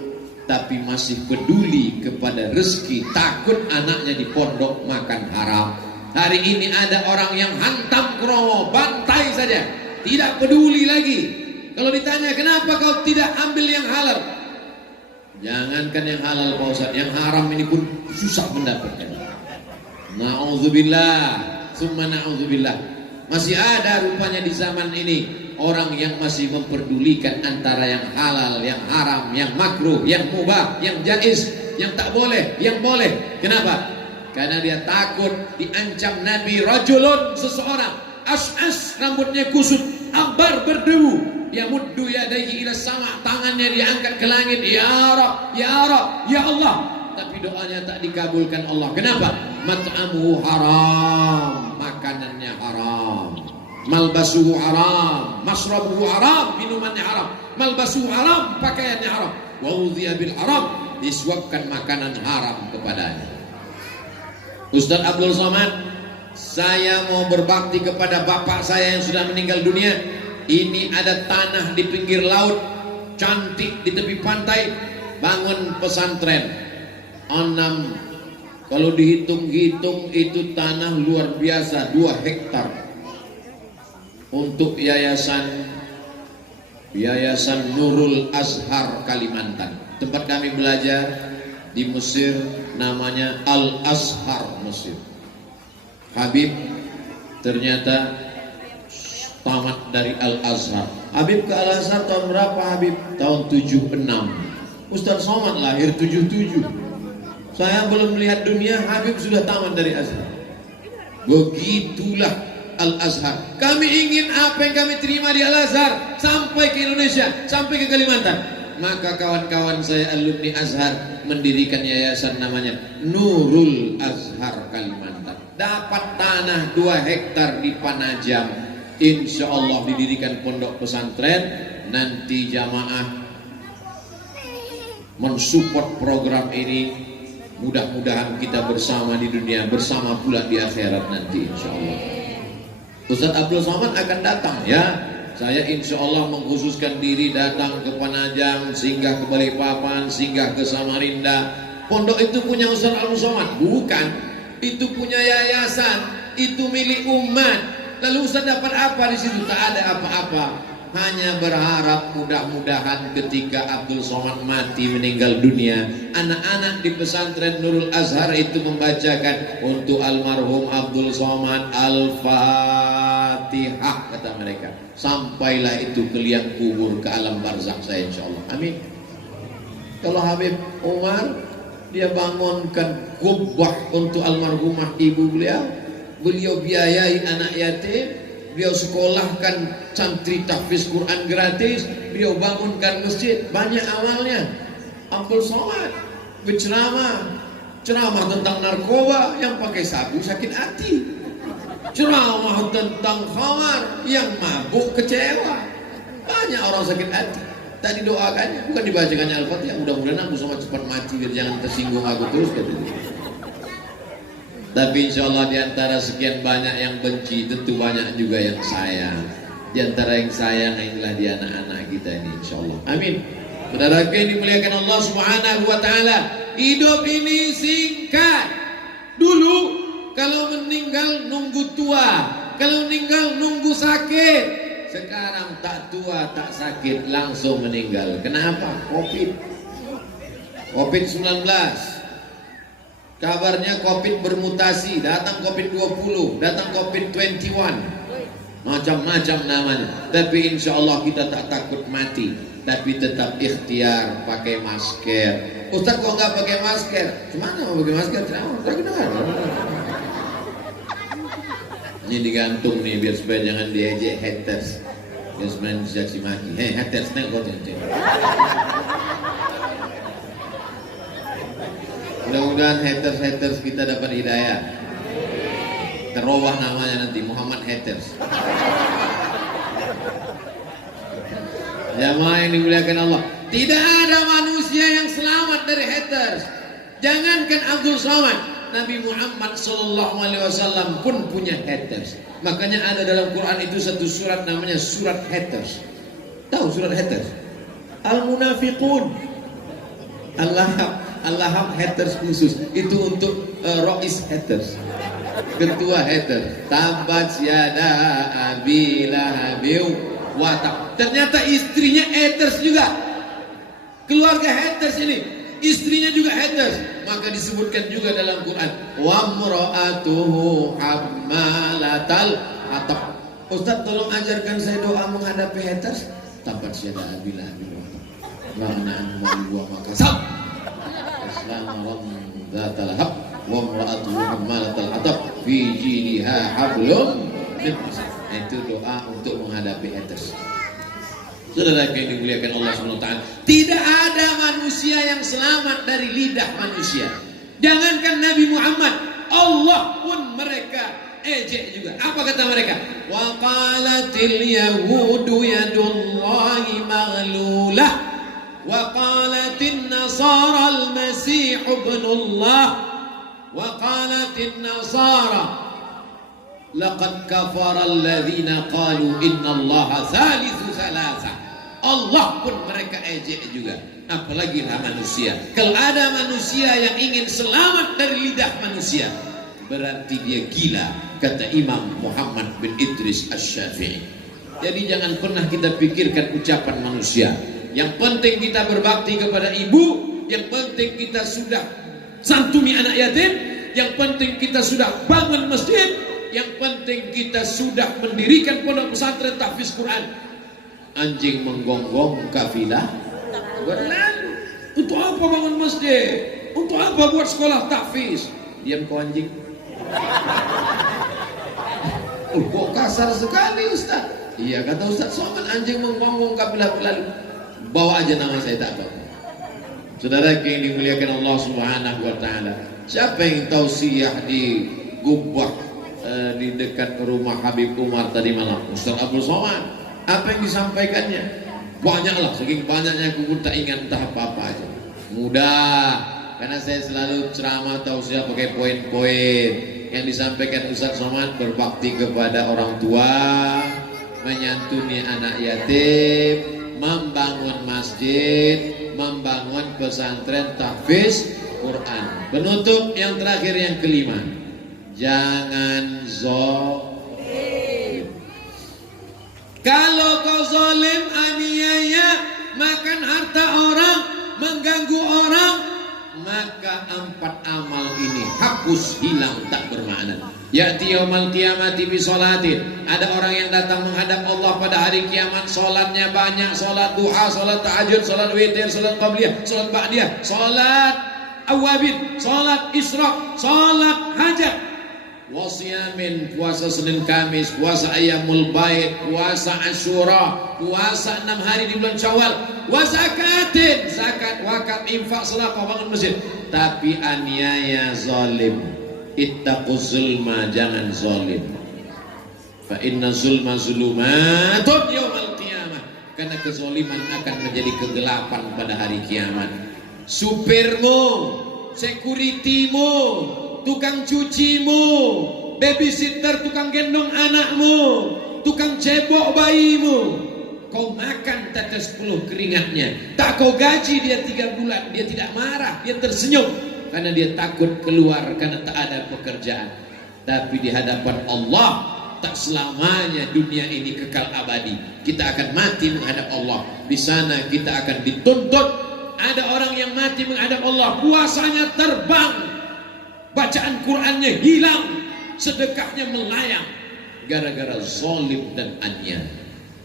tapi masih peduli kepada rezeki, takut anaknya di pondok makan haram. Hari ini ada orang yang hantam kromo, bantai saja, tidak peduli lagi. Kalau ditanya kenapa kau tidak ambil yang halal, jangankan yang halal Pak Ustaz, yang haram ini pun susah mendapatkan. Na'udzubillah, summa na'udzubillah. Masih ada rupanya di zaman ini orang yang masih memperdulikan antara yang halal, yang haram, yang makruh, yang mubah, yang jaiz, yang tak boleh, yang boleh. Kenapa? Karena dia takut diancam Nabi. Rajulun, seseorang, as'as, rambutnya kusut, akbar, berdebu. Dia muddu yadayhi ila sama', tangannya diangkat ke langit. Ya Rab, ya Rab, ya Allah. Tapi doanya tak dikabulkan Allah. Kenapa? Mat'amuhu haram, makanannya haram. Malbasuhu haram, masrabuhu haram, minumannya haram. Malbasuhu haram, pakaiannya haram. Wa udhiya bil haram, disuapkan makanan haram kepadanya. Ustaz Abdul Somad, saya mau berbakti kepada bapak saya yang sudah meninggal dunia. Ini ada tanah di pinggir laut, cantik di tepi pantai. Bangun pesantren 6, kalau dihitung-hitung itu tanah luar biasa, 2 hektar. Untuk yayasan Nurul Azhar Kalimantan, tempat kami belajar. di Mesir namanya Al-Azhar Mesir. Habib ternyata tamat dari Al-Azhar. Habib ke Al-Azhar tahun berapa Habib? Tahun 76. Ustaz Somad lahir 77. Saya belum melihat dunia, Habib sudah tamat dari Azhar. Begitulah Al-Azhar. Kami ingin apa yang kami terima di Al-Azhar sampai ke Indonesia, sampai ke Kalimantan. Maka kawan-kawan saya alumni Azhar mendirikan yayasan namanya Nurul Azhar Kalimantan. Dapat tanah 2 hektar di Panajam. Insya Allah didirikan pondok pesantren. Nanti jamaah mensupport program ini. Mudah-mudahan kita bersama di dunia, bersama pula di akhirat nanti insya Allah. Ustaz Abdul Somad akan datang ya. Saya insya Allah mengkhususkan diri datang ke Panajam, singgah ke Balikpapan, singgah ke Samarinda. Pondok itu punya Ustaz Abdul Somad? Bukan. Itu punya yayasan, itu milik umat. Lalu Ustaz dapat apa di situ? Tak ada apa-apa. Hanya berharap mudah-mudahan ketika Abdul Somad mati meninggal dunia, anak-anak di pesantren Nurul Azhar itu membacakan untuk almarhum Abdul Somad Al-Fatihah kata mereka. Sampailah itu ke liang kubur, ke alam barzakh saya insyaallah. Amin. Kalau Habib Umar dia bangunkan kubah untuk almarhumah ibu beliau, beliau biayai anak yatim, beliau sekolahkan santri tahfiz Quran gratis, beliau bangunkan masjid. Banyak awalnya Abdul Somad berceramah, ceramah tentang narkoba, yang pakai sabu sakit hati, ceramah tentang khamar, yang mabuk kecewa. Banyak orang sakit hati. Tak didoakannya, bukan dibacakannya Al-Fatihah. Mudah-mudahan Abdul Somad cepat mati biar jangan tersinggung aku terus katanya. Tapi insya Allah diantara sekian banyak yang benci, tentu banyak juga yang sayang. Diantara yang sayang inilah di anak-anak kita ini insya Allah. Amin. Saudaraku yang dimuliakan Allah Subhanahu wa Ta'ala, hidup ini singkat. Dulu kalau meninggal nunggu tua, kalau meninggal nunggu sakit. Sekarang tak tua tak sakit langsung meninggal. Kenapa? Covid-19. Kabarnya Covid bermutasi, datang Covid 20, datang Covid 21, macam-macam namanya. Tapi insya Allah kita tak takut mati, tapi tetap ikhtiar pakai masker. Ustaz kok nggak pakai masker? Gimana mau pakai masker? Ini digantung nih biar supaya jangan diejek haters, biar supaya dicaci maki. Hei haters nih kok cincin. Mudah-mudahan haters kita dapat hidayah. Terubah namanya nanti Muhammad Haters. Jamaah yang dimuliakan Allah, tidak ada manusia yang selamat dari haters. Jangankan Abdul Somad, Nabi Muhammad SAW pun punya haters. Makanya ada dalam Quran itu satu surat namanya surat haters. Tahu surat haters? Al-Munafiqun. Allah haters khusus itu untuk Rois haters, ketua haters. Tabat yada abi lahabiu watak. Ternyata istrinya haters juga. Keluarga haters ini, istrinya juga haters. Maka disebutkan juga dalam Quran, wa mra'atuhu hammalatal hatab. Ustaz tolong ajarkan saya doa menghadapi haters. Tabat yada abi lahabiu watak. La'ana wa makasab. Islamu dzatal hab wa imra'atuhu hammalatal hatab fi jidha hablum min masad. Itu doa untuk menghadapi haters. Saudara yang dimuliakan Allah SWT, tidak ada manusia yang selamat dari lidah manusia. Jangankan Nabi Muhammad, Allah pun mereka ejek juga. Apa kata mereka? Wa qalatil yahudu yadullahi maghlulah وقالت النصارى المسيح ابن الله وقالت النصارى لقد كفر الذين قالوا إن الله ثالث ثلاثة. Allah pun mereka ejek juga, apalagi manusia. Kalau ada manusia yang ingin selamat dari lidah manusia, berarti dia gila, kata Imam Muhammad bin Idris Asy-Syafi'i. Jadi jangan pernah kita pikirkan ucapan manusia. Yang penting kita berbakti kepada ibu, yang penting kita sudah santuni anak yatim, yang penting kita sudah bangun masjid, yang penting kita sudah mendirikan pondok pesantren tahfiz Quran. Anjing menggonggong kafilah berlalu. Untuk apa bangun masjid? Untuk apa buat sekolah tahfiz? Diam kau anjing. Kok kasar sekali Ustaz? Iya kata Ustaz Somad, anjing menggonggong kafilah berlalu. Bawa aja nama saya tak apa. Saudara yang dimuliakan Allah Subhanahu wa taala. Siapa yang tausiah di Gubah di dekat rumah Habib Umar tadi malam? Ustaz Abdul Somad. Apa yang disampaikannya? Banyaklah, saking banyaknya aku pun tak ingat entah apa-apa aja. Mudah, karena saya selalu ceramah tausiah pakai poin-poin yang disampaikan Ustaz Somad. Berbakti kepada orang tua, menyantuni anak yatim, membangun masjid, membangun pesantren tahfiz Quran. Penutup yang terakhir yang kelima, jangan zalim. Kalau kau zalim, aniaya, makan harta orang, mengganggu orang, maka 4 amal ini hapus, hilang, tak bermakna. Ya'ti yaumal qiyamati bi sholatin. Ada orang yang datang menghadap Allah pada hari kiamat, salatnya banyak, salat duha, salat tahajud, salat witir, salat qabliyah, salat ba'diyah, salat awabin, salat isyraq, salat hajat. Wasiyamin, puasa Senin Kamis, puasa Ayyamul Bait, puasa Asyura, puasa 6 hari di bulan Syawal, wazakatin, zakat, wakaf, infak, sedekah, bangun masjid. Tapi aniaya, zalim. Ittaquz zulma, jangan zalim. Fa inna zulma zulumatun yaumal qiyamah. Karena kezaliman akan menjadi kegelapan pada hari kiamat. Supirmu, securitymu, tukang cucimu, babysitter, tukang gendong anakmu, tukang cebok bayimu, kau makan tetes peluh keringatnya, tak kau gaji dia 3 bulan, dia tidak marah, dia tersenyum karena dia takut keluar karena tak ada pekerjaan. Tapi di hadapan Allah tak selamanya dunia ini kekal abadi. Kita akan mati menghadap Allah. Di sana kita akan dituntut. Ada orang yang mati menghadap Allah, puasanya terbang, bacaan Qurannya hilang, sedekahnya melayang, gara-gara zalim dan aniaya.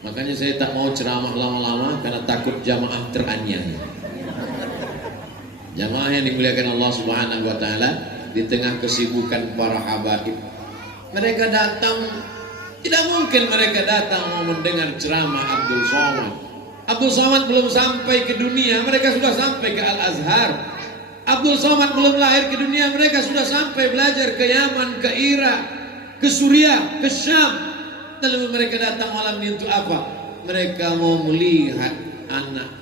Makanya saya tak mau ceramah lama-lama karena takut jamaah teraniaya. Jamaah yang dimuliakan Allah Subhanahu wa taala, di tengah kesibukan para habaib, mereka datang, tidak mungkin mereka datang mau mendengar ceramah Abdul Somad. Abdul Somad belum sampai ke dunia, mereka sudah sampai ke Al-Azhar. Abdul Somad belum lahir ke dunia, mereka sudah sampai belajar ke Yaman, ke Irak, ke Suriah, ke Syam. Lalu mereka datang malam ini untuk apa? Mereka mau melihat anak,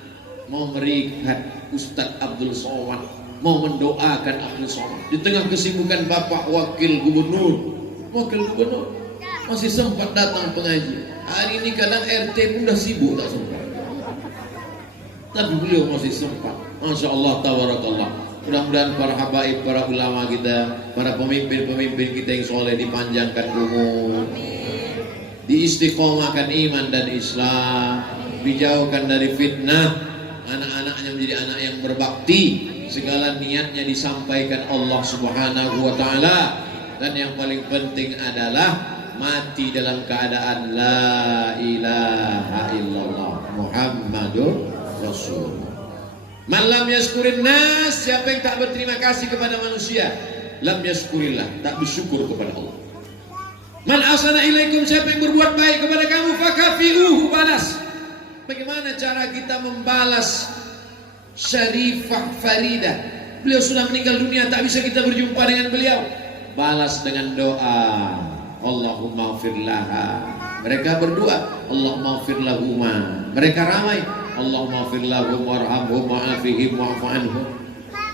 mau melihat Ustadz Abdul Somad, mau mendoakan Abdul Somad. Di tengah kesibukan Bapak Wakil Gubernur masih sempat datang pengaji. Hari ini kadang RT pun udah sibuk tak sempat, tapi beliau masih sempat. Masya Allah, tabarakallah. Mudah-mudahan para habaib, para ulama kita, para pemimpin-pemimpin kita yang soleh dipanjangkan umur, diistiqomahkan iman dan Islam, dijauhkan dari fitnah, anak-anaknya menjadi anak yang berbakti, segala niatnya disampaikan Allah Subhanahu wa taala, dan yang paling penting adalah mati dalam keadaan la ilaha illallah Muhammadur Rasulullah. Malam yaskurin nas, siapa yang tak berterima kasih kepada manusia, lam yaskurillah, tak bersyukur kepada Allah. Man asana ilaikum, siapa yang berbuat baik kepada kamu, fakafiuhu, balas. Bagaimana cara kita membalas Syarifah Faridah? Beliau sudah meninggal dunia, tak bisa kita berjumpa dengan beliau. Balas dengan doa, Allahumma firlaha. Mereka berdoa, Allahumma firlahuma. Mereka ramai, Allahumma firlahum warhamhum wa'afihim wa'fu anhum.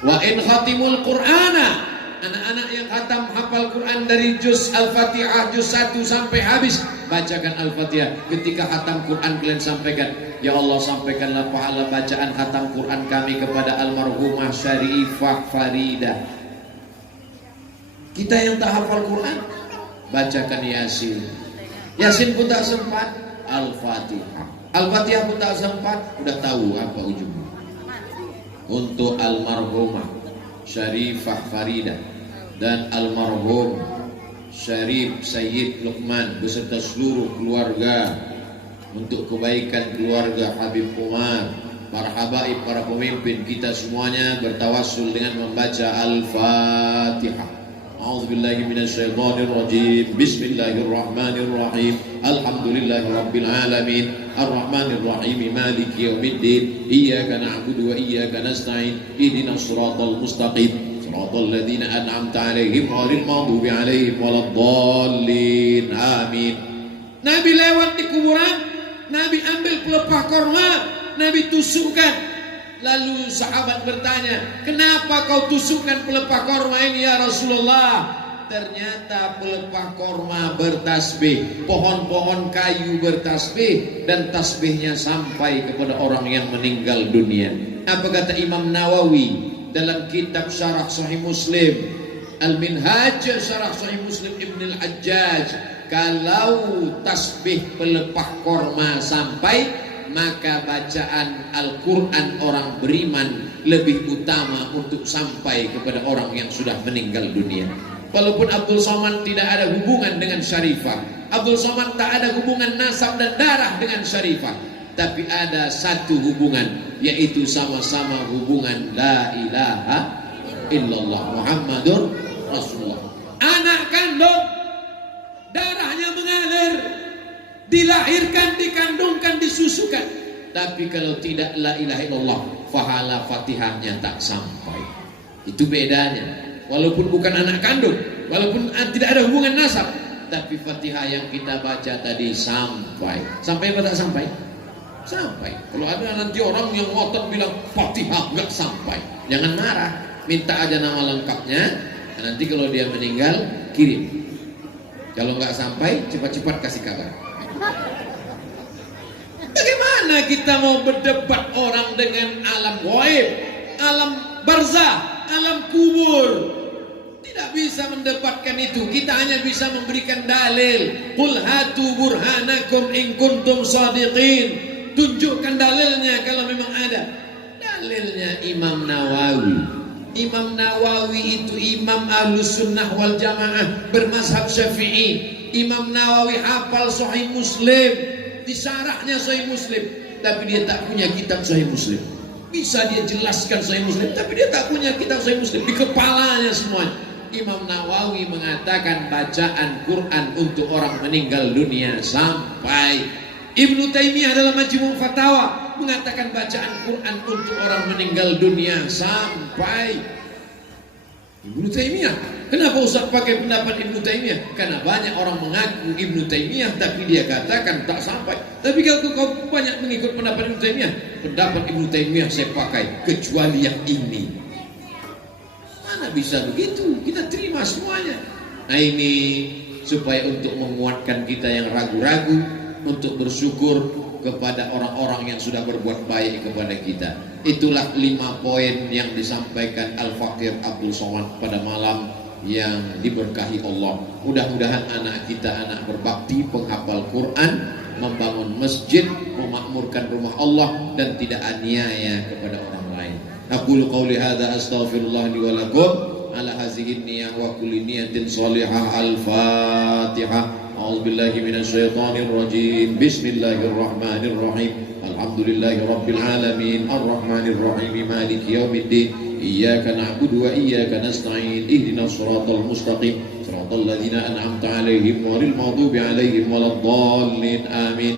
Wa in khatimul Qur'ana, anak-anak yang khatam hafal Quran dari juz Al-Fatihah juz 1 sampai habis, bacakan Al-Fatihah. Ketika khatam Quran kalian sampaikan, ya Allah, sampaikanlah pahala bacaan khatam Quran kami kepada almarhumah Syarifah Faridah. Kita yang tak hafal Quran, bacakan Yasin. Yasin pun tak sempat, Al-Fatihah. Al-Fatihah pun tak sempat, udah tahu apa ujungnya. untuk almarhumah Syarifah Farida dan almarhum Syarif Sayyid Luqman beserta seluruh keluarga, untuk kebaikan keluarga Habib Umar, para habaib, para pemimpin kita semuanya, bertawassul dengan membaca Al-Fatihah. A'udzubillahi minasyaitonir rajim. Bismillahirrahmanirrahim. Alhamdulillahi rabbil alamin. Arrahmanir rahim. Maliki yaumiddin. Iyyaka na'budu wa iyyaka nasta'in. Ihdinas siratal mustaqim. Siratal ladzina an'amta 'alaihim ghairil maghdubi 'alaihim waladdallin. Amin. Nabi lewat di kuburan, Nabi ambil pelepah korma, Nabi tusukkan. Lalu sahabat bertanya, kenapa kau tusukkan pelepah korma ini ya Rasulullah? Ternyata pelepah korma bertasbih, pohon-pohon kayu bertasbih, dan tasbihnya sampai kepada orang yang meninggal dunia. Apa kata Imam Nawawi dalam kitab Syarah Sahih Muslim, Al-Minhaj Syarah Sahih Muslim Ibn Al-Hajjaj, kalau tasbih pelepah korma sampai, maka bacaan Al-Quran orang beriman lebih utama untuk sampai kepada orang yang sudah meninggal dunia. Walaupun Abdul Somad tidak ada hubungan dengan Syarifah, Abdul Somad tak ada hubungan nasab dan darah dengan Syarifah, tapi ada satu hubungan, yaitu sama-sama hubungan La ilaha illallah Muhammadur Rasulullah. Anak kandung, darahnya mengalir, dilahirkan, dikandungkan, disusukan, tapi kalau tidak la ilaha illallah, pahala Fatihahnya tak sampai. Itu bedanya. Walaupun bukan anak kandung, walaupun tidak ada hubungan nasab, tapi Fatihah yang kita baca tadi sampai. Sampai apa tak sampai? Sampai. Kalau ada nanti orang yang ngotot bilang Fatihah nggak sampai, jangan marah, minta aja nama lengkapnya. Nanti kalau dia meninggal, kirim. Kalau nggak sampai, cepat-cepat kasih kabar. Bagaimana kita mau berdebat orang dengan alam gaib, alam barzah, alam kubur? Tidak bisa mendebatkan itu. Kita hanya bisa memberikan dalil. Qul hatu burhanakum in kuntum shadiqin. Tunjukkan dalilnya kalau memang ada. Dalilnya Imam Nawawi. Imam Nawawi itu imam Ahlus Sunnah wal Jamaah bermazhab Syafi'i. Imam Nawawi hafal Sahih Muslim, disarahnya Sahih Muslim, tapi dia tak punya kitab Sahih Muslim. Bisa dia jelaskan Sahih Muslim, tapi dia tak punya kitab Sahih Muslim, di kepalanya semuanya. Imam Nawawi mengatakan bacaan Quran untuk orang meninggal dunia sampai. Ibnu Taimiyah dalam Majmu' Fatawa mengatakan bacaan Quran untuk orang meninggal dunia sampai. Ibnu Taimiyah, kenapa Ustaz pakai pendapat Ibnu Taimiyah? Karena banyak orang mengaku Ibnu Taimiyah, tapi dia katakan tak sampai. Tapi kalau kau banyak mengikut pendapat Ibnu Taimiyah, pendapat Ibnu Taimiyah saya pakai, kecuali yang ini. Mana bisa begitu? Kita terima semuanya. Nah ini supaya untuk menguatkan kita yang ragu-ragu, untuk bersyukur kepada orang-orang yang sudah berbuat baik kepada kita. Itulah 5 poin yang disampaikan Al-Faqir Abdul Somad pada malam yang diberkahi Allah. Mudah-mudahan anak kita anak berbakti, penghafal Quran, membangun masjid, memakmurkan rumah Allah, dan tidak aniaya kepada orang lain. Aqulu qawli hadza astaghfirullah li wa lakum ala hazihi niyyah wa kulli niyatin shalihah. Al-Fatihah. A'udzubillahi minasyaitonir rajim. Bismillahirrahmanirrahim. Alhamdulillahi rabbil alamin. Arrahmanir rahim. Maliki yaumiddin. Iyyaka na'budu wa iyyaka nasta'in. Ihdinas siratal mustaqim. Siratal ladzina an'amta 'alaihim ghairil maghdubi 'alaihim waladdallin. Amin.